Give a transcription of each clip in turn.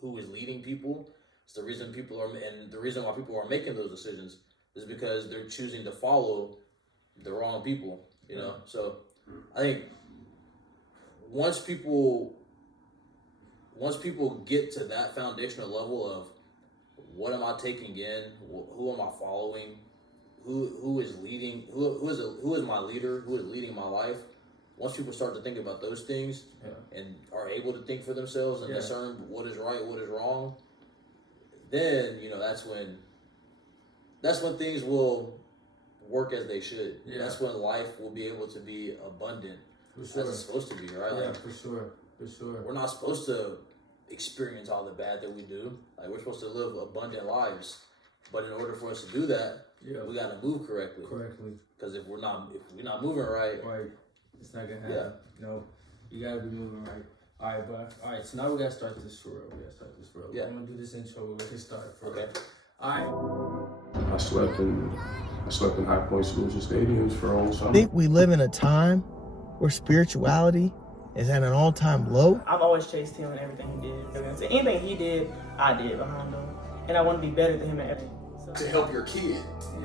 who is leading people. It's the reason the reason why people are making those decisions is because they're choosing to follow the wrong people. You know, so I think once people get to that foundational level of what am I taking in, who am I following, who is leading, who is my leader, who is leading my life. Once people start to think about those things and are able to think for themselves and discern what is right, what is wrong, then that's when things will work as they should. Yeah. That's when life will be able to be abundant as it's supposed to be, right? Yeah, for sure. We're not supposed to experience all the bad that we do. Like, we're supposed to live abundant lives, but in order for us to do that, we got to move correctly. Because if we're not moving right, it's not gonna happen. No, you gotta be moving right. All right. So now we gotta start this for real. Yeah. I'm gonna do this intro. We're gonna start for real. All right. I slept in High Point Schools stadiums for all summer. I think we live in a time where spirituality is at an all-time low. I've always chased him and everything he did. So anything he did, I did behind him. And I want to be better than him at everything. To help your kid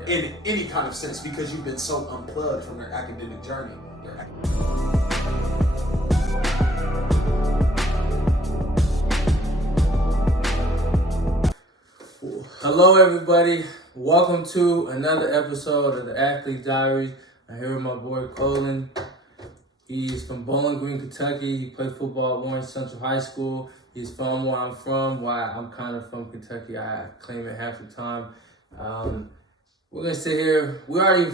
in any kind of sense, because you've been so unplugged from their academic journey. Hello, everybody. Welcome to another episode of the Athlete Diaries. I'm here with my boy Colin. He's from Bowling Green, Kentucky. He played football at Warren Central High School. He's from where I'm from. Why I'm kind of from Kentucky. I claim it half the time. We're gonna sit here. We already,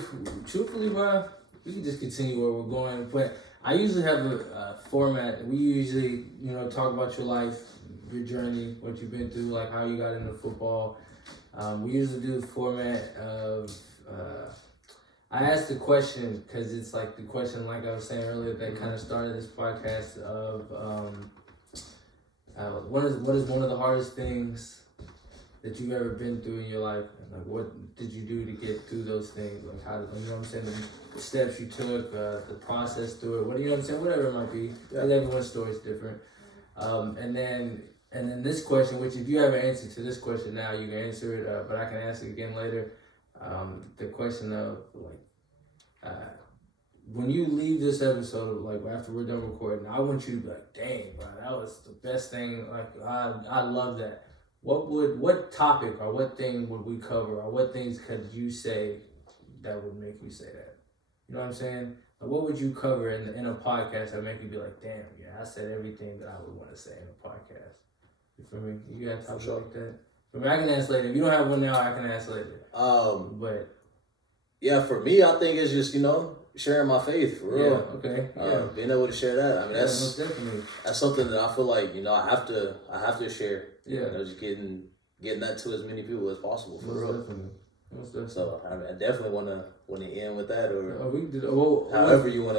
truthfully, bro, we can just continue where we're going. But I usually have a format. We usually, talk about your life, your journey, what you've been through, like how you got into football. We usually do the format of, I asked the question because it's like the question, like I was saying earlier, that kind of started this podcast of what is one of the hardest things that you've ever been through in your life? Like, what did you do to get through those things? Like, how, the steps you took, the process through it, whatever it might be. Yeah. Everyone's story is different. And then this question, which if you have an answer to this question now, you can answer it, but I can ask it again later. The question of, when you leave this episode, like after we're done recording, I want you to be like, dang, bro, that was the best thing. Like, I love that. What topic or what thing would we cover, or what things could you say that would make you say that? You know what I'm saying? Like, what would you cover in a podcast that make you be like, damn, yeah, I said everything that I would want to say in a podcast. You feel me? You got topics like that? I mean, I can ask later. If you don't have one now, I can ask later. But yeah, for me, I think it's just sharing my faith for real. Yeah. Okay. Yeah. Being able to share that. I mean, most definitely. That's something that I feel like I have to share. Yeah. Just getting that to as many people as possible for real. Most definitely. So I definitely want to end with that, or however you want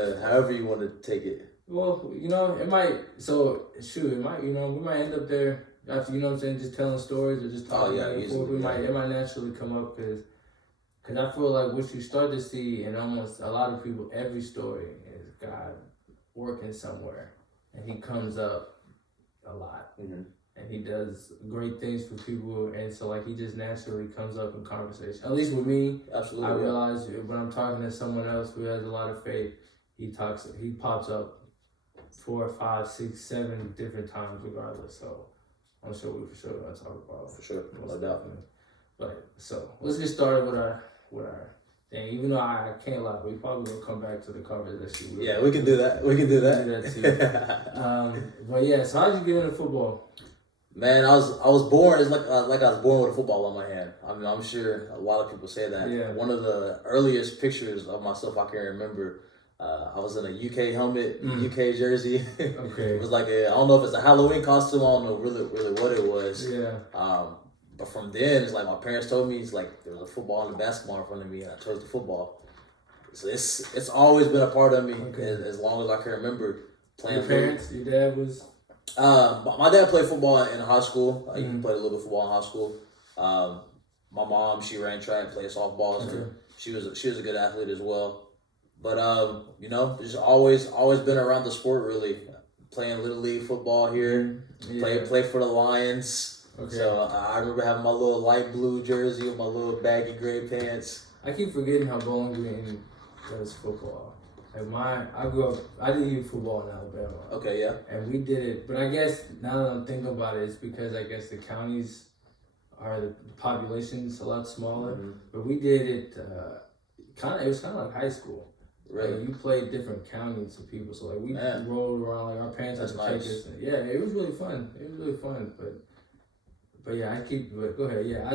to take it. Well, it might. So it might. We might end up there after just telling stories or just talking. It might naturally come up because I feel like what you start to see in almost a lot of people, every story is God working somewhere, and He comes up a lot. Mm-hmm. And He does great things for people, and so He just naturally comes up in conversation. At least with me, absolutely. I realize when I'm talking to someone else who has a lot of faith, he pops up 4, 5, 6, 7 different times, regardless. So I'm sure we for sure gonna talk about for sure, no doubt. But so let's get started with our thing. Even though I can't lie, we probably gonna come back to the conversation. Yeah, we can do that. We can do that. Too. But yeah, so how'd you get into football? Man, I was born. It's like I was born with a football on my hand. I mean, I'm sure a lot of people say that. Yeah. One of the earliest pictures of myself I can remember, I was in a UK helmet, UK jersey. Okay. It was like I don't know if it's a Halloween costume. I don't know really what it was. Yeah. But from then, it's like my parents told me, it's like there was a football and a basketball in front of me, and I chose the football. So it's always been a part of me as long as I can remember playing. Your parents, your dad was. My dad played football in high school. He played a little bit of football in high school. My mom, she ran track, played softball. So she was a good athlete as well. But just always been around the sport really. playing Little League football here. Play for the Lions. Okay. So I remember having my little light blue jersey with my little baggy gray pants. I keep forgetting how Bowling Green does football. Like I did youth football in Alabama. Okay, yeah. And we did it, but I guess now that I'm thinking about it, it's because I guess the counties are the population's a lot smaller. Mm-hmm. But we did it it was kind of like high school. Really? Like you played different counties of people, so like we Man. rolled around. Like our parents had to take us. Yeah, it was really fun. But yeah, go ahead. Yeah,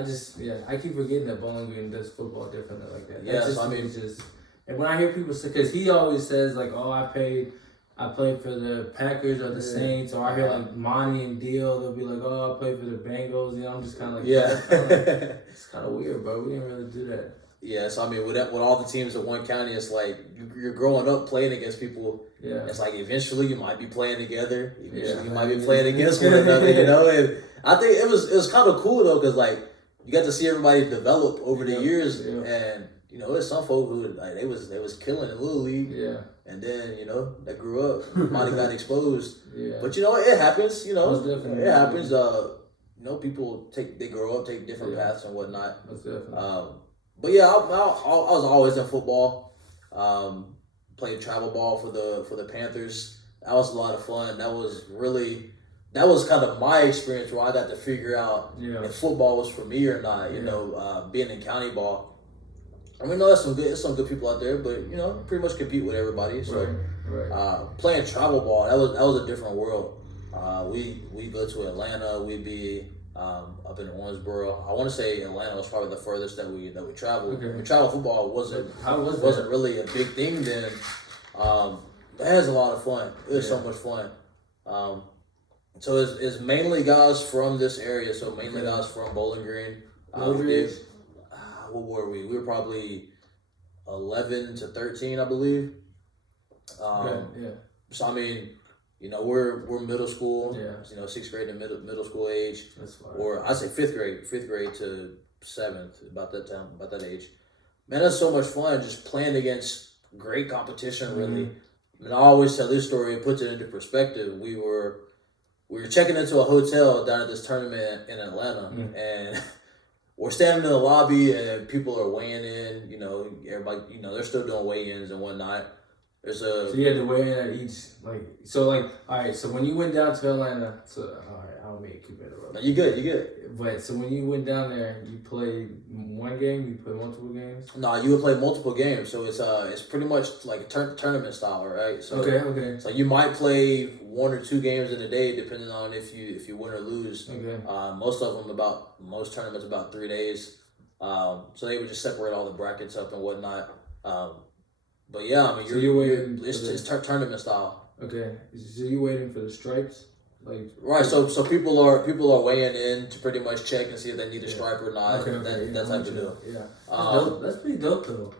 I keep forgetting that Bowling Green does football differently like that. Yeah, so and when I hear people say, because he always says like, oh, I played for the Packers or the Saints, or I hear like Monty and Deal, they'll be like, oh, I played for the Bengals. You know, I'm just kind of like, it's kind of weird, bro. We didn't really do that. Yeah, so I mean, with all the teams in one county, it's like you're growing up playing against people. Yeah, it's like eventually you might be playing together. Eventually you might be Yeah. playing against one another. You know, and I think it was kind of cool though, because like you got to see everybody develop over the years, and you know, there's some folk who like they was killing in Little League. Yeah. And then, you know, they grew up, might have got exposed. Yeah. But you know, it happens, you know. Most definitely. It happens. You know, people they grow up, take different paths and whatnot. Most definitely. But yeah, I was always in football. Played travel ball for the Panthers. That was a lot of fun. That was kind of my experience where I got to figure out if football was for me or not. You know, being in county ball. I mean, there's some good people out there, but you know, pretty much compete with everybody. So, playing travel ball, that was a different world. We go to Atlanta. We'd be up in Owensboro. I want to say Atlanta was probably the furthest that we traveled. Okay. I mean, travel football wasn't really a big thing then. That was a lot of fun. It was so much fun. So it's mainly guys from this area. So mainly guys from Bowling Green. What were we? We were probably 11 to 13, I believe. So I mean, you know, we're middle school. Yeah. You know, 6th grade to middle school age. That's fine. Or I say 5th grade to 7th, about that time, about that age. Man, that's so much fun just playing against great competition. Really. And I always tell this story. It puts it into perspective. We were checking into a hotel down at this tournament in Atlanta, and we're standing in the lobby and people are weighing in, you know, everybody, you know, they're still doing weigh-ins and whatnot. So you had to weigh in at each, all right, so when you went down to Atlanta, I don't mean to keep interrupting. No, you good. But, so when you went down there, you played one game, you played multiple games? No, you would play multiple games, so it's pretty much like a tournament style, right? So, okay. So you might play 1 or 2 games in a day, depending on if you win or lose. Okay. Most tournaments about 3 days. So they would just separate all the brackets up and whatnot. But yeah, I mean, it's tournament style. Okay, so you waiting for the stripes, right? So people are weighing in to pretty much check and see if they need a stripe or not. That type of deal. Yeah, that's pretty dope though.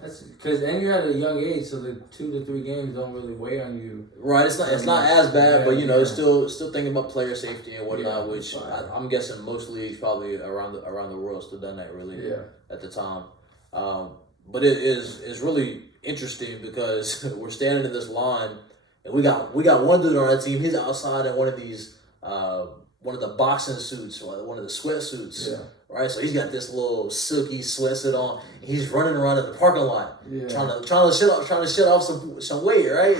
That's because you're at a young age, so the 2 to 3 games don't really weigh on you. Right, it's not as bad, but you know, it's still thinking about player safety and whatnot, which I'm guessing most leagues probably around the world still done that really at the time. But it is really interesting because we're standing in this line and we got one dude on our team. He's outside in one of these one of the boxing suits, or one of the sweatsuits. Yeah. Right, so he's got this little silky sweatsuit on. And he's running around in the parking lot, trying to shut off some weight. Right,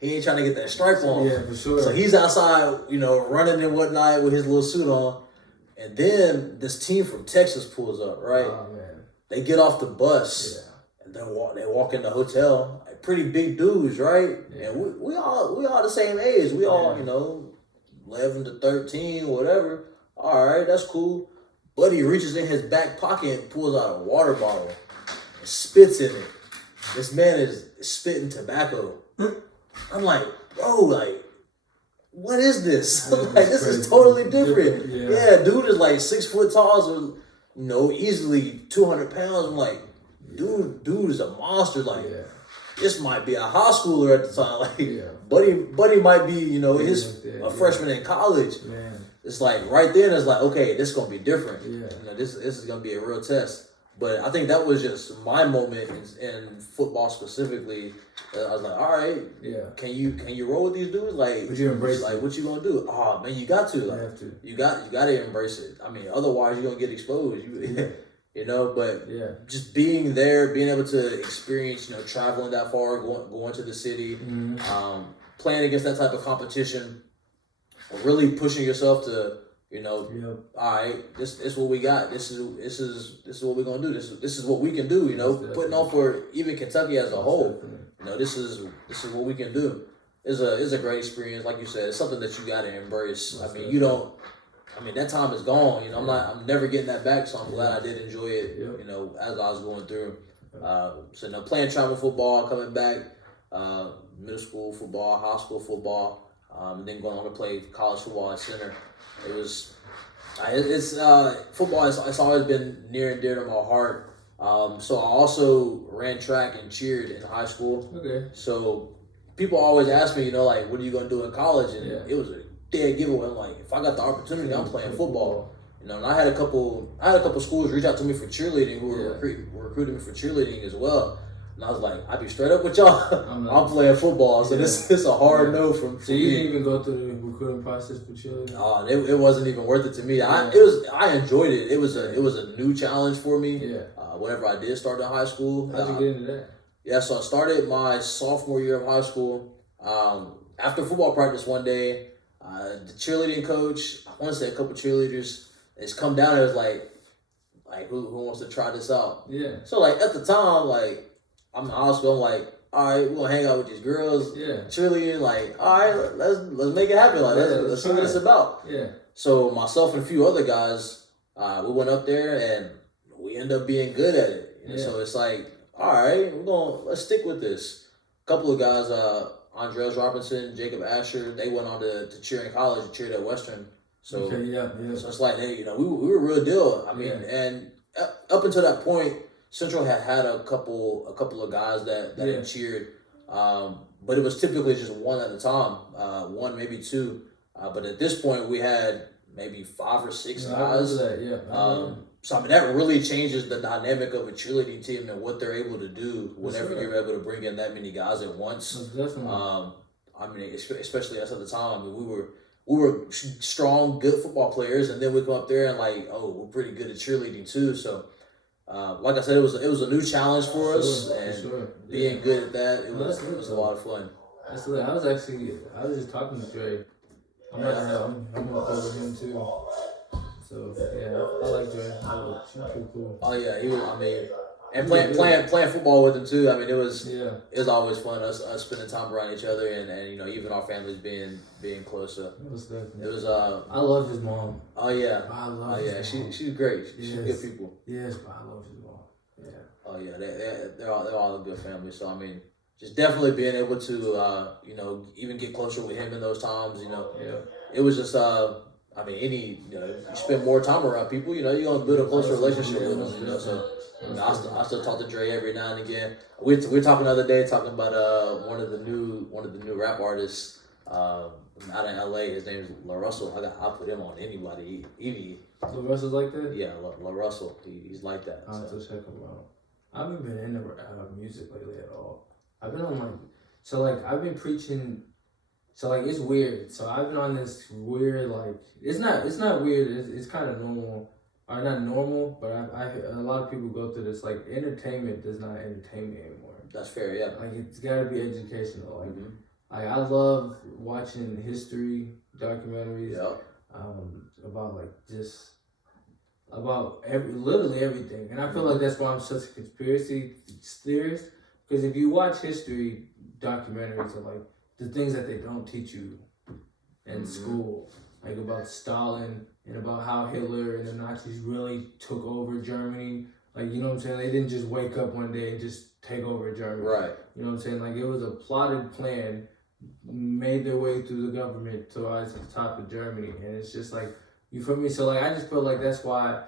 he ain't trying to get that stripe on. Yeah, for sure. So he's outside, you know, running and whatnot with his little suit on, and then this team from Texas pulls up. Right, oh man, they get off the bus. Yeah. And they walk in the hotel. Like, pretty big dudes, right? Yeah. And we all the same age. We all, you know, 11 to 13, whatever. All right, that's cool. Buddy reaches in his back pocket and pulls out a water bottle and spits in it. This man is spitting tobacco. I'm like, bro, like, what is this? Yeah, like, this crazy. is totally different. Yeah, dude is like 6 foot tall, so, you know, easily 200 pounds. I'm like, dude is a monster. Like, this might be a high schooler at the time. Like, buddy might be, you know, a freshman in college. Man. It's like right then. It's like, okay, this is gonna be different. Yeah. You know, this is gonna be a real test. But I think that was just my moment in football specifically. I was like, all right, can you roll with these dudes? Like, but you embrace like, what you gonna do? Oh man, you got to. Like, you have to. You got to embrace it. I mean, otherwise you're gonna get exposed. You know, but just being there, being able to experience, traveling that far, going to the city, playing against that type of competition, really pushing yourself to, all right, this is what we got. This is what we're gonna do. This is what we can do. Putting on for even Kentucky as a whole. This is what we can do. It's a great experience, like you said. It's something that you gotta embrace. I mean, that time is gone. I'm never getting that back. So I'm glad I did enjoy it. As I was going through. So playing travel football, coming back, middle school football, high school football, and then going on to play college football at center. It was, football. It's always been near and dear to my heart. So I also ran track and cheered in high school. Okay. So people always ask me, like, what are you gonna do in college? And it was a dead giveaway. I'm like, if I got the opportunity, I'm playing football. And I had a couple schools reach out to me for cheerleading who were recruiting me for cheerleading as well. And I was like, I'd be straight up with y'all. I'm playing football, so this is a hard no from me. So you didn't even go through the recruiting process for cheerleading? Oh, it wasn't even worth it to me. I enjoyed it. It was a new challenge for me. Whenever I did start in high school. How'd you get into that? Yeah, so I started my sophomore year of high school. After football practice one day, the cheerleading coach, I want to say a couple cheerleaders, has come down and was like who wants to try this out? Yeah. So like at the time, like I'm in high school, I'm like, all right, we're gonna hang out with these girls. Yeah. Cheerleading, like, all right, let's make it happen. Like let's see what it's about. Yeah. So myself and a few other guys, we went up there and we ended up being good at it. So it's like, all right, let's stick with this. A couple of guys, Andres Robinson, Jacob Asher, they went on to cheer in college, cheered at Western. So, so it's like, hey, we were a real deal. I mean, and up until that point, Central had a couple of guys that had cheered, but it was typically just one at a time, one maybe two. But at this point, we had maybe 5 or 6 guys. So I mean, that really changes the dynamic of a cheerleading team and what they're able to do whenever you're able to bring in that many guys at once. I mean, especially us at the time. I mean, we were strong, good football players, and then we come up there and like, oh, we're pretty good at cheerleading too. So, like I said, it was a new challenge for us, and being good at that, it was a lot of fun. Absolutely. I was just talking to Dre. I'm gonna cover him too. So I like Dre. She's pretty cool. Oh yeah, he was. I mean, and playing football with him too. I mean, it was always fun. Us spending time around each other, and even our families being closer. It was. I love his mom. Oh yeah. I love. His mom. She's great. She's good people. Yes, but I love his mom. Yeah. Oh yeah, they're all a good family. So I mean, just definitely being able to even get closer with him in those times. It was just I mean, you spend more time around people, you're gonna build a closer relationship with them. So I still talk to Dre every now and again. We were talking the other day about one of the new rap artists out in LA. His name is La Russell. I put him on anybody. La Russell's like that? Yeah, La Russell. He's like that. I'll have to check him out. I haven't been into music lately at all. I've been on I've been preaching. So it's weird. So I've been on this weird it's not weird. It's kind of normal, or not normal. But a lot of people go through this. Entertainment does not entertain me anymore. That's fair. Yeah. It's gotta be educational. I love watching history documentaries. Yep. About literally everything, and I feel like that's why I'm such a conspiracy theorist. Because if you watch history documentaries of the things that they don't teach you in school, about Stalin and about how Hitler and the Nazis really took over Germany. You know what I'm saying? They didn't just wake up one day and just take over Germany. Right. You know what I'm saying? It was a plotted plan, made their way through the government to rise to the top of Germany. And it's just you feel me? So I just feel like that's why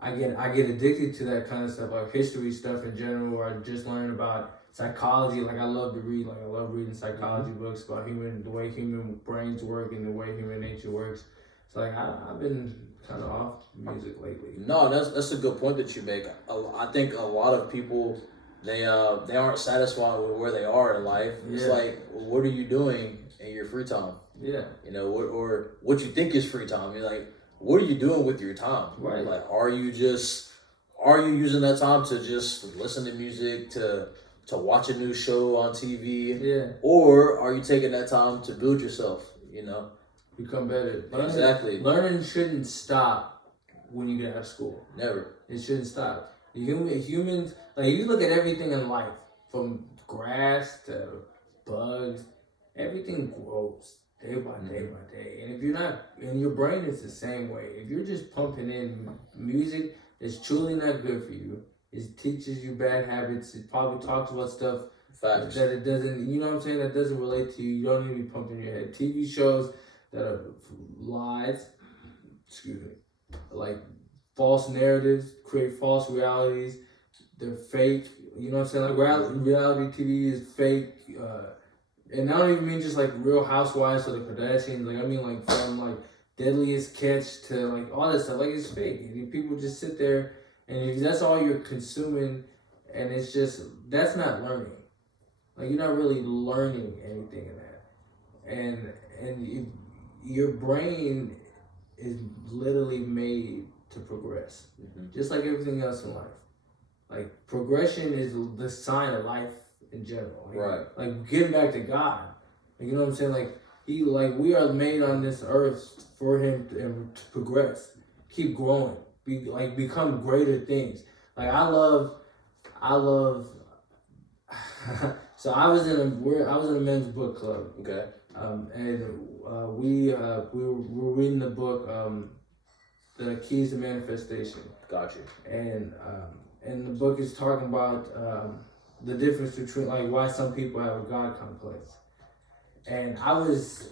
I get addicted to that kind of stuff, history stuff in general, or I just learn about psychology. I love to read. I love reading psychology books about the way human brains work and the way human nature works. So like I've been kind of off music lately. No, that's a good point that you make. I think a lot of people they aren't satisfied with where they are in life. It's like, what are you doing in your free time? Yeah. You know, or what you think is free time. You're like, what are you doing with your time? Right. Like, are you using that time to just listen to music, to watch a new show on TV? Yeah. Or are you taking that time to build yourself, you know? Become better. Exactly. Learning shouldn't stop when you get out of school. Never. It shouldn't stop. Humans, like you look at everything in life, from grass to bugs, everything grows day by day by day. And if you're not, and your brain is the same way. If you're just pumping in music that's truly not good for you, it teaches you bad habits. It probably talks about stuff Facts. that it doesn't, you know what I'm saying, that doesn't relate to you. You don't need to be pumping in your head. TV shows that are lies, like false narratives, create false realities. They're fake. You know what I'm saying? Like reality TV is fake. And I don't even mean just like Real Housewives or the Kardashians. Like I mean like from like Deadliest Catch to like all that stuff. Like it's fake. And people just sit there and if that's all you're consuming, and it's just that's not learning. Like you're not really learning anything in that. And your brain is literally made to progress, just like everything else in life. Like progression is the sign of life in general. Like, right. Like getting back to God. Like, you know what I'm saying? Like we are made on this earth for Him to progress, keep growing, become greater things. Like I love. So I was in a men's book club. Okay. We were reading the book, The Keys to Manifestation. Gotcha. And the book is talking about the difference between like why some people have a God complex. And I was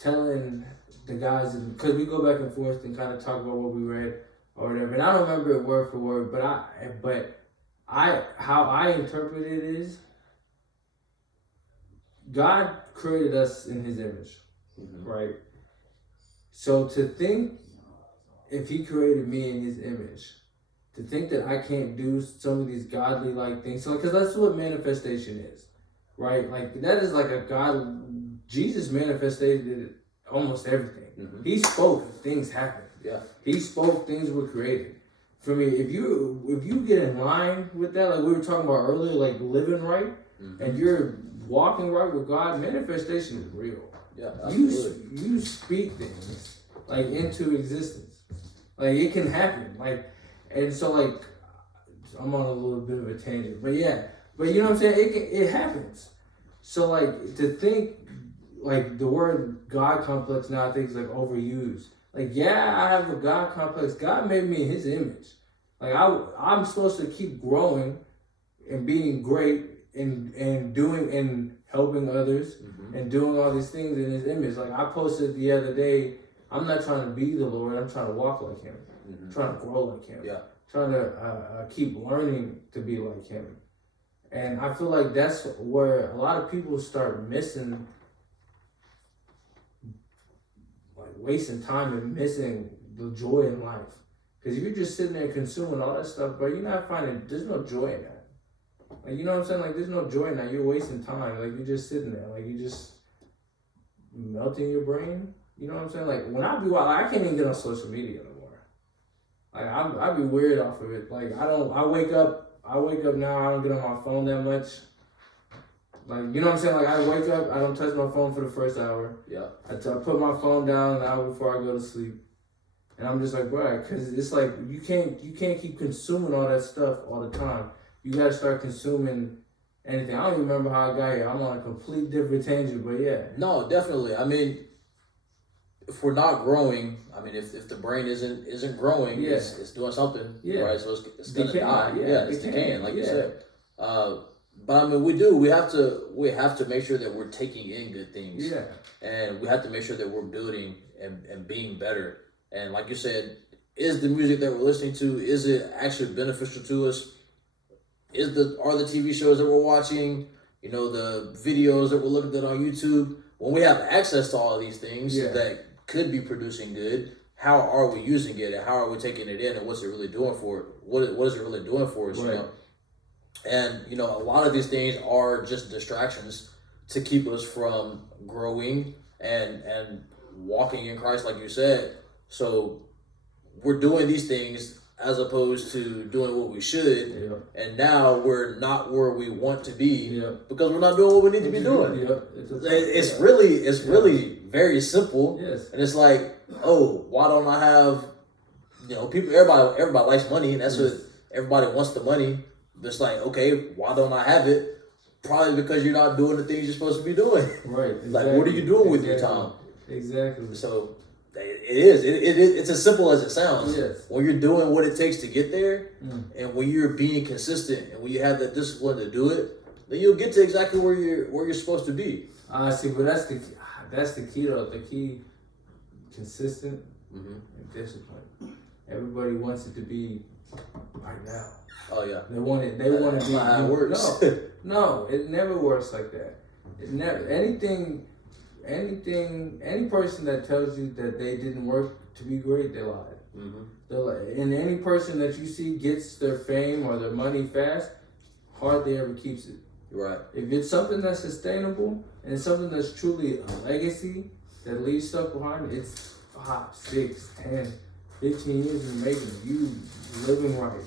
telling the guys, because we go back and forth and kind of talk about what we read or whatever. And I don't remember it word for word, but how I interpret it is, God created us in His image, right? So to think, if He created me in His image, to think that I can't do some of these godly like things, so because that's what manifestation is, right? Like that is like a God. Jesus manifested almost everything. He spoke, things happened. Yeah. He spoke, things were created. For me, if you get in line with that, like we were talking about earlier, like living right, and you're walking right with God, manifestation is real. Yeah, absolutely. You speak things like into existence, like it can happen. Like, and so like I'm on a little bit of a tangent, but you know what I'm saying. It happens. So like to think like the word God complex now I think is like overused. Like I have a God complex. God made me in His image. Like I'm supposed to keep growing and being great and doing and helping others and doing all these things in His image. Like I posted the other day, I'm not trying to be the Lord, I'm trying to walk like Him. Trying to grow like Him. Yeah. Trying to keep learning to be like Him. And I feel like that's where a lot of people start missing, like wasting time and missing the joy in life. Because if you're just sitting there consuming all that stuff, but you're not finding, there's no joy in that. Like, you know what I'm saying? Like, there's no joy in that. You're wasting time. Like, you're just sitting there. Like, you're just melting your brain. You know what I'm saying? Like, when I be wild, I can't even get on social media no more. Like, I be weird off of it. Like, I wake up now, I don't get on my phone that much. Like, you know what I'm saying? Like, I wake up, I don't touch my phone for the first hour. Yeah. I put my phone down an hour before I go to sleep. And I'm just like, bro, because it's like, you can't keep consuming all that stuff all the time. You gotta start consuming anything. I don't even remember how I got here. I'm on a complete different tangent, but yeah. No, definitely. I mean, if we're not growing, I mean, if the brain isn't growing, it's doing something, right? So it's gonna die. Yeah, it's decaying, like you said. But I mean, we have to make sure that we're taking in good things. Yeah. And we have to make sure that we're building and being better. And like you said, is the music that we're listening to, is it actually beneficial to us? Are the TV shows that we're watching, you know, the videos that we're looking at on YouTube, when we have access to all of these things that could be producing good. How are we using it, and how are we taking it in, and what's it really doing for it? What is it really doing for us? Right. You know, and you know, a lot of these things are just distractions to keep us from growing and walking in Christ, like you said. So we're doing these things as opposed to doing what we should, and now we're not where we want to be because we're not doing what we need to be doing. It's really very simple. Yes. And it's like, oh, why don't I have, you know, people, everybody likes money, and that's what everybody wants, the money. It's like, okay, why don't I have it? Probably because you're not doing the things you're supposed to be doing. Right. Exactly. Like, what are you doing with your time? Exactly. So it's as simple as it sounds. Yes. When you're doing what it takes to get there, and when you're being consistent, and when you have that discipline to do it, then you'll get to exactly where you're supposed to be. I see, but that's the key though. The key, consistent and discipline. Everybody wants it to be right now. Oh yeah. They want it. They want to be. Not how it works. No, it never works like that. It never. Any person that tells you that they didn't work to be great, they lied. They're like, and any person that you see gets their fame or their money fast, hardly ever keeps it. Right. If it's something that's sustainable and it's something that's truly a legacy that leaves stuff behind, it's 5, 6, 10, 15 years in the making. You living right,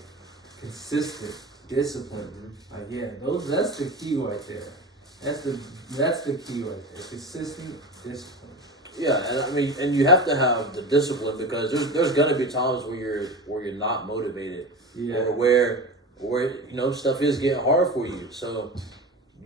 consistent, disciplined. Like that's the key right there. That's the key right there. Consistent discipline. Yeah, and I mean, and you have to have the discipline because there's gonna be times where you're not motivated, or where you know stuff is getting hard for you. So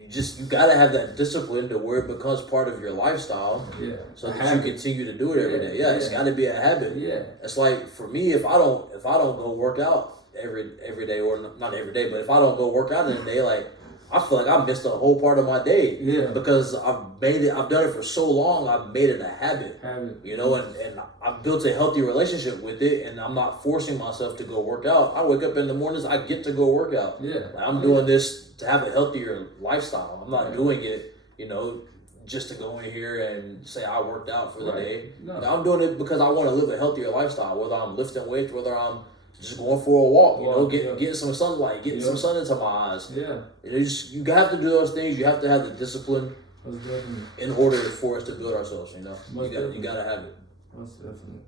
you gotta have that discipline to where it becomes part of your lifestyle. Yeah. So that you continue to do it every day. Yeah, it's gotta be a habit. Yeah. It's like for me, if I don't go work out every day, or not every day, but if I don't go work out in a day, like I feel like I missed a whole part of my day. Yeah. Because I've done it for so long, I've made it a habit. You know, and I've built a healthy relationship with it, and I'm not forcing myself to go work out. I wake up in the mornings, I get to go work out. Yeah. Like, I'm doing this to have a healthier lifestyle. I'm not doing it, you know, just to go in here and say I worked out for the day. No. I'm doing it because I want to live a healthier lifestyle, whether I'm lifting weights, whether I'm just going for a walk, you know, getting some sunlight, getting some sun into my eyes. Yeah. You have to do those things. You have to have the discipline in order for us to build ourselves, you know. You gotta have it. Most definitely.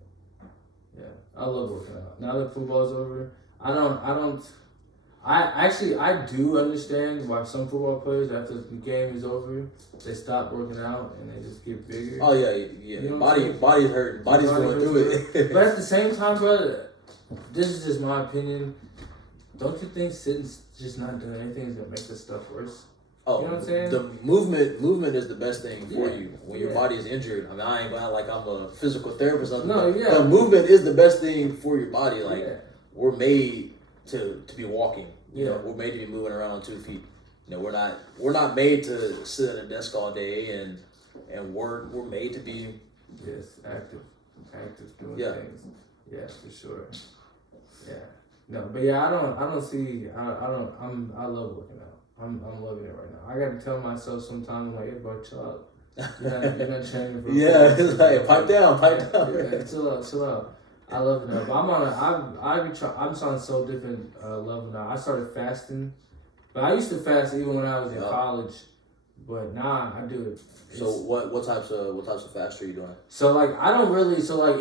Yeah. I love working out. Now that football's over, I do understand why some football players, after the game is over, they stop working out and they just get bigger. Oh yeah. You know body's hurting. Body's going through it. But at the same time, brother, this is just my opinion. Don't you think sitting's just not doing anything is gonna make this stuff worse? Oh, you know what I'm saying? The movement is the best thing for you when your body is injured. I mean, I ain't going like I'm a physical therapist or something. No, yeah. The movement is the best thing for your body. Like we're made to be walking. You know, we're made to be moving around on 2 feet. You know, we're not made to sit at a desk all day and work. We're made to be active doing things. Yeah, for sure. Yeah. No, but yeah, I love working out. I'm loving it right now. I got to tell myself sometimes, like, hey, bro, chill out. You're not training for it's like, pipe down. Yeah, chill out. I love it now. But I'm starting so different loving now. I started fasting. But I used to fast even when I was in college. But now I do it. So what types of fast are you doing? So like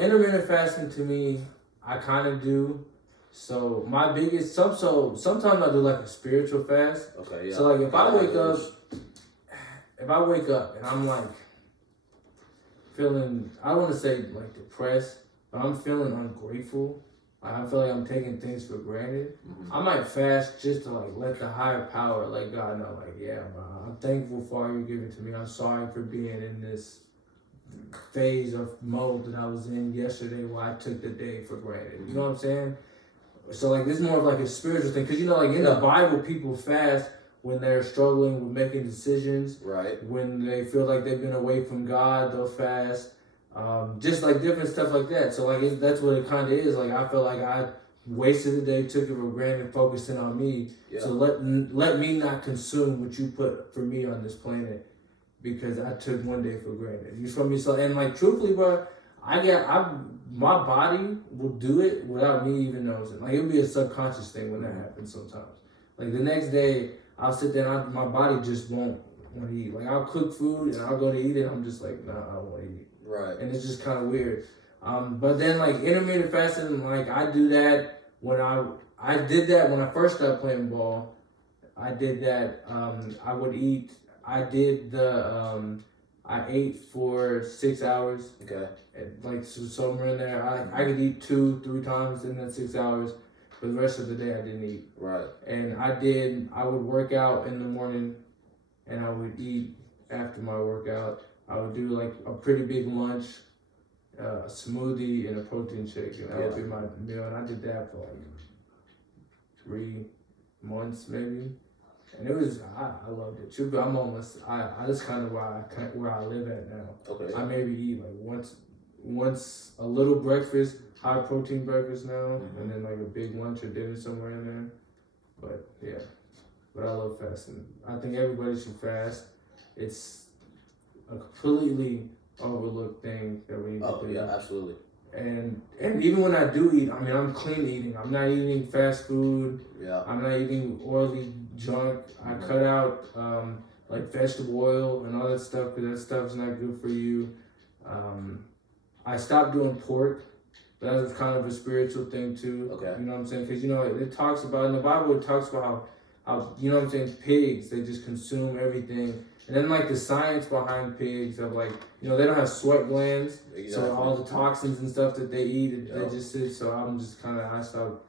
intermittent fasting to me, I kind of do. So my biggest sometimes I do like a spiritual fast. Okay, yeah. So like if I wake up and I'm like feeling, I don't want to say like depressed, but I'm feeling ungrateful. I feel like I'm taking things for granted. I might fast just to like let the higher power, like God know, like I'm thankful for all you're giving to me. I'm sorry for being in this phase of mode that I was in yesterday where I took the day for granted. You know what I'm saying? So like this is more of like a spiritual thing, because you know, like in the Bible, people fast when they're struggling with making decisions. Right. When they feel like they've been away from God, they'll fast. Just like different stuff like that. So like that's what it kind of is. Like I feel like I wasted the day, took it for granted, focusing on me. Yeah. So let me not consume what you put for me on this planet, because I took one day for granted. You feel me? So and like truthfully, bro, my body will do it without me even noticing. Like, it'll be a subconscious thing when that happens sometimes. Like, the next day, I'll sit there and my body just won't want to eat. Like, I'll cook food and I'll go to eat it. I'm just like, nah, I don't want to eat. Right. And it's just kind of weird. But then, like, intermittent fasting, like, I do that when I did that when I first started playing ball. I did that. I would eat. I did I ate for 6 hours. Okay. Like, so somewhere in there, I could eat 2-3 times in that 6 hours. But the rest of the day, I didn't eat. Right. And I would work out in the morning, and I would eat after my workout. I would do, like, a pretty big lunch, a smoothie, and a protein shake. And that would be my meal. And I did that for, like, 3 months, maybe. And it was, I loved it. I'm almost, that's kind of where I live at now. Okay. I maybe eat, like, once a little breakfast, high protein breakfast now, and then like a big lunch or dinner somewhere in there. But yeah, but I love fasting. I think everybody should fast. It's a completely overlooked thing that we need to do. Oh yeah, absolutely. And even when I do eat, I mean, I'm clean eating. I'm not eating fast food. Yeah. I'm not eating oily junk. I cut out like vegetable oil and all that stuff because that stuff's not good for you. I stopped doing pork. That was kind of a spiritual thing too. Okay. You know what I'm saying? Because, you know, it talks about, in the Bible, it talks about how, you know what I'm saying, pigs, they just consume everything. And then, like, the science behind pigs of, like, you know, they don't have sweat glands. Exactly. So all the toxins and stuff that they eat, they just sit. So I'm just kind of,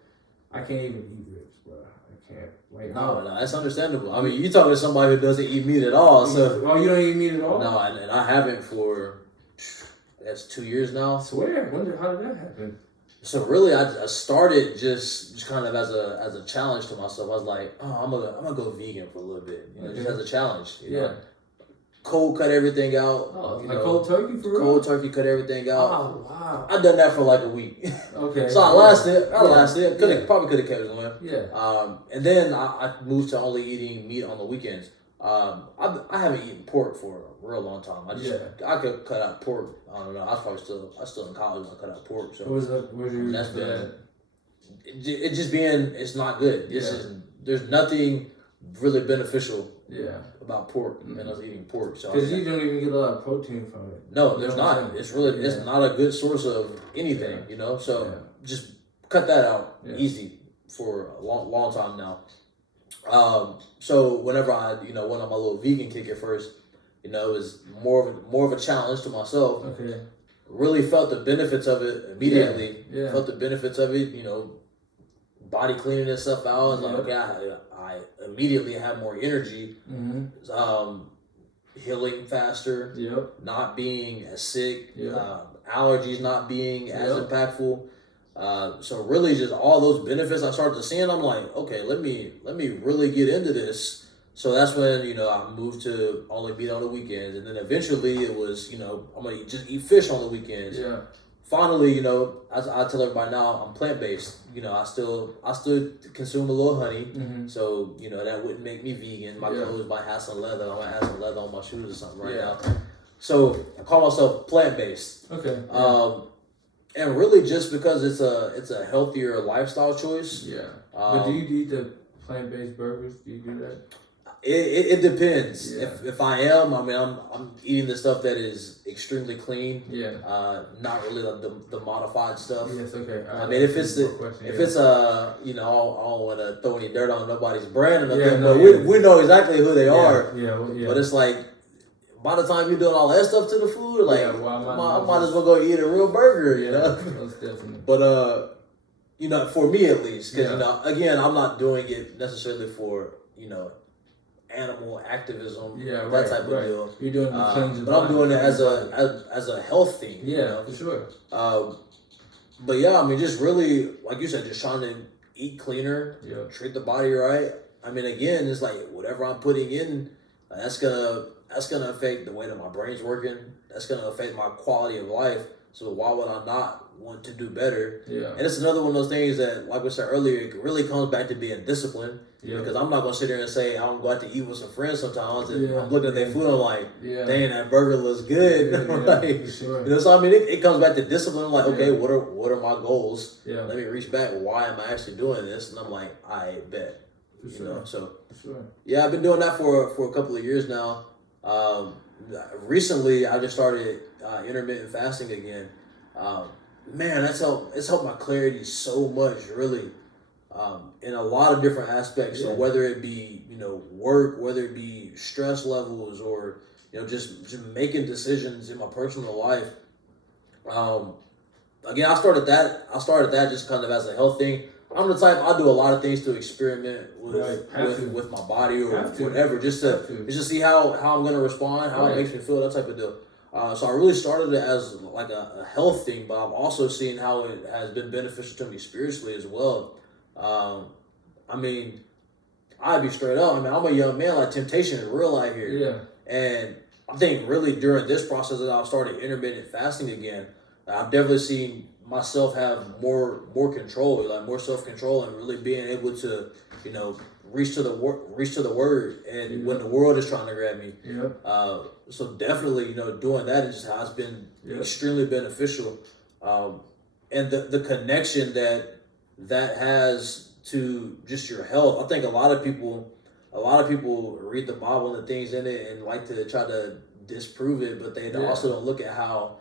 I can't even eat ribs, bro. I can't. Like, no, that's understandable. I mean, you talking to somebody who doesn't eat meat at all. So. Oh, you don't eat meat at all? No, and I haven't for... That's 2 years now. I swear. How did that happen? So really, I started just kind of as a challenge to myself. I was like, oh, I'm gonna go vegan for a little bit, you know, just as a challenge. You know? Cold cut everything out. Oh, like cold turkey for real? Cold turkey, cut everything out. Oh wow! I done that for like a week. Okay. So I lasted. Probably could have kept it going. Yeah. And then I moved to only eating meat on the weekends. I haven't eaten pork for a real long time. I could cut out pork. I don't know. I was still in college when I cut out pork. So that's been it just being, it's not good. There's nothing really beneficial about pork and us eating pork. So because you don't even get a lot of protein from it. No, there's not. It's really it's not a good source of anything. You know, so just cut that out easy for a long time now. So whenever I, went on my little vegan kick at first, it was more of a challenge to myself. Okay. Really felt the benefits of it immediately. Yeah. Felt the benefits of it, body cleaning and stuff out. And like, okay, I immediately have more energy. Mm-hmm. Healing faster. Yep. Not being as sick. Yep. Allergies not being as impactful. So really just all those benefits I started to see, and I'm like, okay, let me really get into this. So that's when, I moved to only meat on the weekends. And then eventually it was, I'm going to just eat fish on the weekends. Yeah. Finally, as I tell everybody now, I'm plant-based. I still consume a little honey. Mm-hmm. So, that wouldn't make me vegan. My clothes might have some leather. I might have some leather on my shoes or something right now. So I call myself plant-based. Okay. And really just because it's a healthier lifestyle choice. Yeah. But do you eat the plant-based burgers? Do you do that? It depends. Yeah. If I am, I'm eating the stuff that is extremely clean. Yeah. Not really the modified stuff. Yes. Okay. If it's I don't want to throw any dirt on nobody's brand or nothing, no, but we know exactly who they are. Yeah. But it's like, by the time you're doing all that stuff to the food, like, I might as well go eat a real burger, Most definitely. But for me at least, because again, I'm not doing it necessarily for animal activism, that type of deal. You're doing the cleanse, but I'm doing it as a health thing. Yeah, for sure. But just really, like you said, just trying to eat cleaner, treat the body right. Again, it's like whatever I'm putting in, that's gonna affect the way that my brain's working. That's gonna affect my quality of life. So why would I not want to do better. Yeah. And it's another one of those things that, like we said earlier, it really comes back to being disciplined. Yeah. Because I'm not gonna sit there and say I'm going to eat with some friends sometimes, and Yeah. I'm looking at their food, I'm like, Yeah. dang, that burger looks good. Yeah, Like, for sure. you know, so I mean, it comes back to discipline. I'm like, Yeah. okay, what are my goals? Yeah. Let me reach back. Why am I actually doing this? And I'm like, I bet. For You sure. know, so For sure. yeah, I've been doing that for a couple of years now. Recently, I just started intermittent fasting again. Man, it's helped my clarity so much, really, in a lot of different aspects. Yeah. So whether it be work, whether it be stress levels, or just making decisions in my personal life. Again, I started that just kind of as a health thing. I'm the type, I do a lot of things to experiment with my body or whatever, just to see how I'm gonna respond, how it makes me feel, that type of deal. So I really started it as like a health thing, but I've also seen how it has been beneficial to me spiritually as well. I mean, I'd be straight up. I mean, I'm a young man, like temptation is real out here. Yeah. And I think really during this process that I've started intermittent fasting again, I've definitely seen myself have more control, like more self-control, and really being able to, reach to the word, and when the world is trying to grab me. Yeah. So definitely, doing that is just how it's been extremely beneficial, and the connection that has to just your health. I think a lot of people read the Bible and the things in it and like to try to disprove it, but they also don't look at how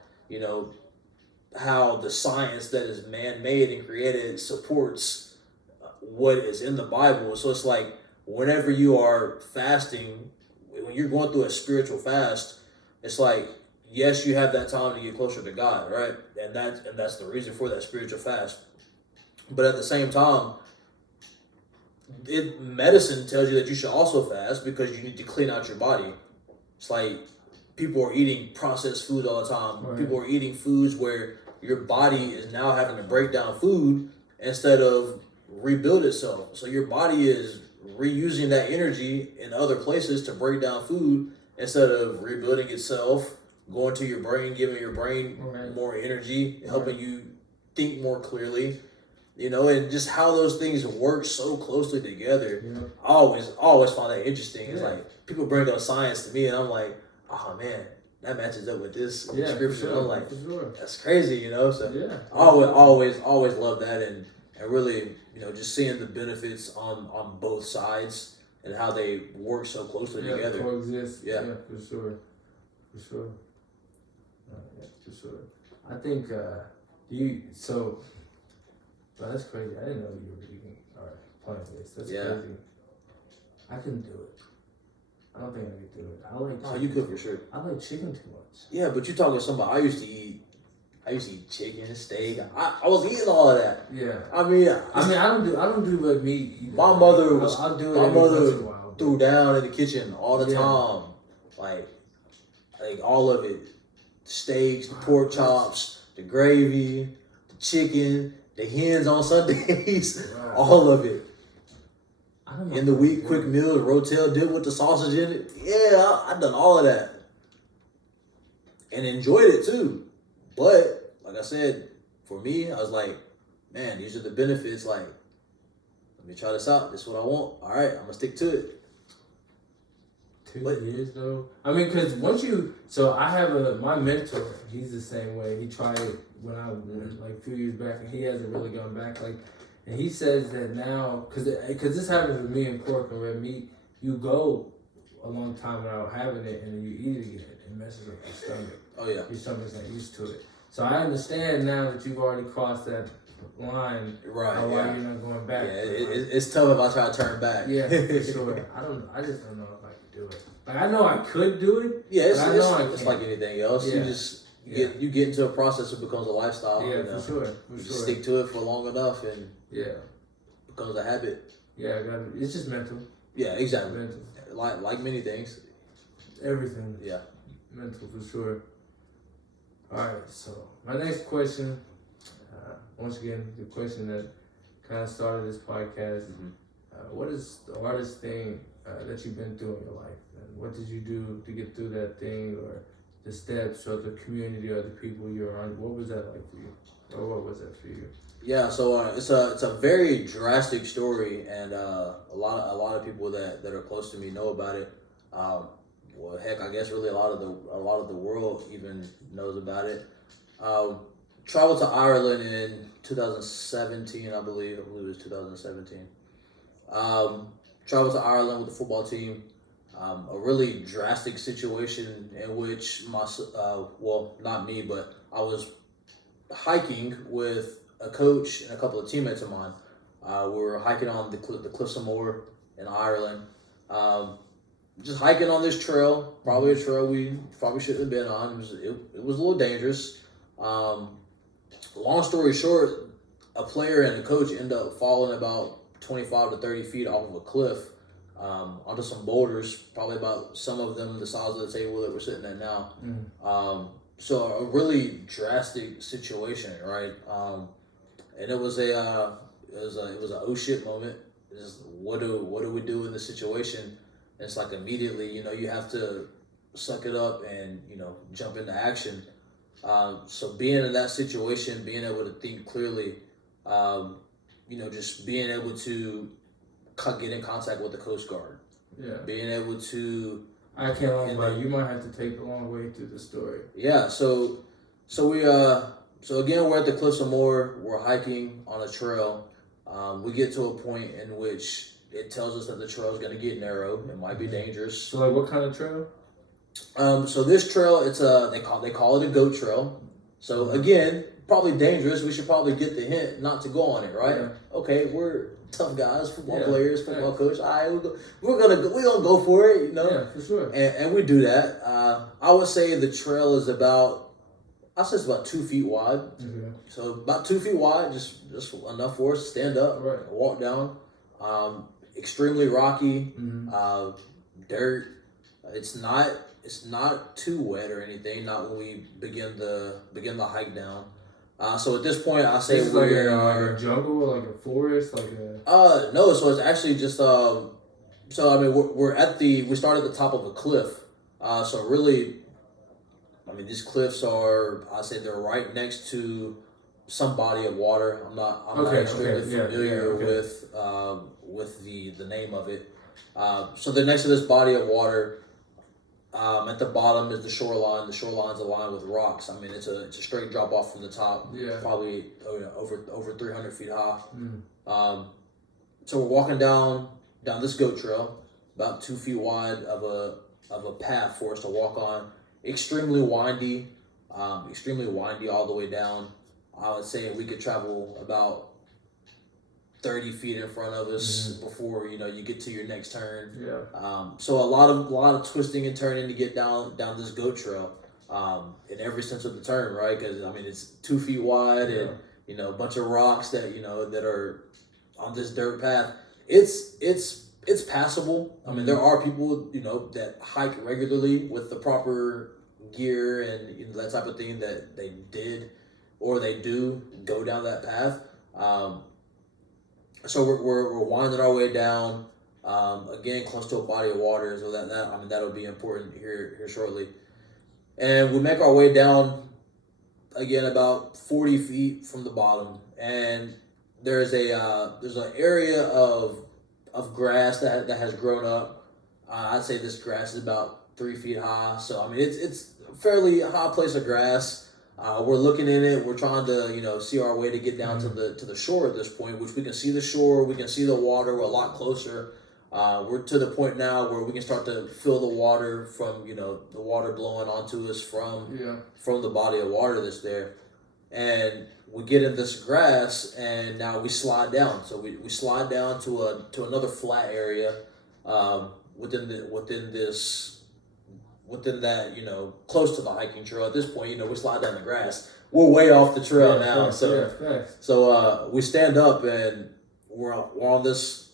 how the science that is man-made and created supports what is in the Bible. So it's like whenever you are fasting, when you're going through a spiritual fast, it's like, yes, you have that time to get closer to God, right? And that's the reason for that spiritual fast. But at the same time, medicine tells you that you should also fast because you need to clean out your body. It's like people are eating processed food all the time. Right. People are eating foods where your body is now having to break down food instead of rebuild itself. So your body is reusing that energy in other places to break down food instead of rebuilding itself, going to your brain, giving your brain more energy, helping you think more clearly. And just how those things work so closely together. Yeah. I always find that interesting. It's like people bring up science to me, and I'm like, oh man, that matches up with this scripture. Sure, I'm like, that's crazy, So I always love that, and really, just seeing the benefits on both sides and how they work so closely together. Coexist. Yeah, for sure. For sure. I think Bro, that's crazy. I didn't know you were eating or plant-based. That's crazy. I couldn't do it. I don't think I could do it. I like. Oh, you could for sure. I like chicken too much. Yeah, but you're talking to somebody. I used to eat chicken, steak. I was eating all of that. Yeah. I mean, I don't do like meat either. My mother I'll do it every once in a while, threw down in the kitchen all the time, like all of it: steaks, the pork chops, the gravy, the chicken. The hens on Sundays, all of it. In the week, quick meals, rotel dip with the sausage in it. Yeah, I done all of that. And enjoyed it too. But, like I said, for me, I was like, man, these are the benefits. Like, let me try this out. This is what I want. All right, I'm going to stick to it. 2 years though. I mean, because so I have my mentor. He's the same way. He tried it when I went like a few years back, and he hasn't really gone back. Like, and he says that now, because this happens with me and pork and red meat. You go a long time without having it, and then you eat it again. It messes up your stomach. Oh yeah, your stomach's not used to it. So I understand now that you've already crossed that line. Right. Why you're not going back? Yeah, it's tough if I try to turn back. Yeah, for sure. I just don't know if I could do it. Like, I know I could do it. Yeah, it's like anything else. Yeah. You get into a process, it becomes a lifestyle. Yeah, for sure. You stick to it for long enough, and it becomes a habit. Yeah, it's just mental. Yeah, exactly. Mental. Like many things. Everything. Yeah. Mental for sure. All right, so my next question, once again, the question that kind of started this podcast. What is the hardest thing that you've been through in your life? And what did you do to get through that thing, or the steps, or the community, or the people you're around? What was that like for you? Or what was that for you? Yeah, so it's a very drastic story, and a lot of people that are close to me know about it. Well, heck, I guess really a lot of the world even knows about it. Traveled to Ireland in 2017, I believe it was 2017. Traveled to Ireland with the football team. A really drastic situation in which not me, but I was hiking with a coach and a couple of teammates of mine. We were hiking on the Cliffs of Moher in Ireland. Just hiking on this trail, probably a trail we probably shouldn't have been on. It was a little dangerous. Long story short, a player and a coach ended up falling about 25 to 30 feet off of a cliff onto some boulders, probably about some of them the size of the table that we're sitting at now. So a really drastic situation, right? And it was a oh shit moment. Just what do we do in this situation? And it's like immediately, you have to suck it up and jump into action. So being in that situation, being able to think clearly, just being able to get in contact with the Coast Guard. Yeah. Being able to. I can't lie, but you might have to take the long way through the story. Yeah. So again, we're at the Cliffs of Moher. We're hiking on a trail. We get to a point in which it tells us that the trail is going to get narrow. It might be dangerous. So, like, what kind of trail? So this trail, they call it a goat trail. So again, probably dangerous. We should probably get the hint not to go on it, right? Yeah. Okay, we're tough guys, football players, football coach. All right, we're gonna go for it, Yeah, for sure. And we do that. I would say the trail is about 2 feet wide. Okay. So about 2 feet wide, just enough for us to stand up, Right. walk down. Extremely rocky, dirt. It's not too wet or anything. Not when we begin the hike down. So at this point, I say this we're like a jungle, like a forest, like a. No. So it's actually just So I mean, we start at the top of a cliff. So really, I mean, these cliffs are. I say they're right next to some body of water. I'm not extremely familiar with the name of it. So they're next to this body of water. At the bottom is the shoreline. The shoreline's aligned with rocks. I mean, it's a straight drop off from the top. Yeah. Probably over 300 feet high. So we're walking down this goat trail, about 2 feet wide of a path for us to walk on. Extremely windy all the way down. I would say we could travel about 30 feet in front of us before you get to your next turn. Yeah. So a lot of twisting and turning to get down this goat trail, in every sense of the term, right? Because I mean it's 2 feet wide and a bunch of rocks that that are on this dirt path. It's passable. I mean there are people that hike regularly with the proper gear and that type of thing that they did or they do go down that path. So we're winding our way down, again close to a body of water, so that'll be important here shortly. And we make our way down again about 40 feet from the bottom, and there's an area of grass that has grown up. I'd say this grass is about 3 feet high, so I mean it's a fairly high place of grass. We're looking in it. We're trying to, see our way to get down to the shore at this point, which we can see the shore. We can see the water. We're a lot closer. We're to the point now where we can start to feel the water from, the water blowing onto us from the body of water that's there. And we get in this grass, and now we slide down. So we slide down to another flat area within that, close to the hiking trail. At this point, we slide down the grass. We're way off the trail now. So we stand up and we're on this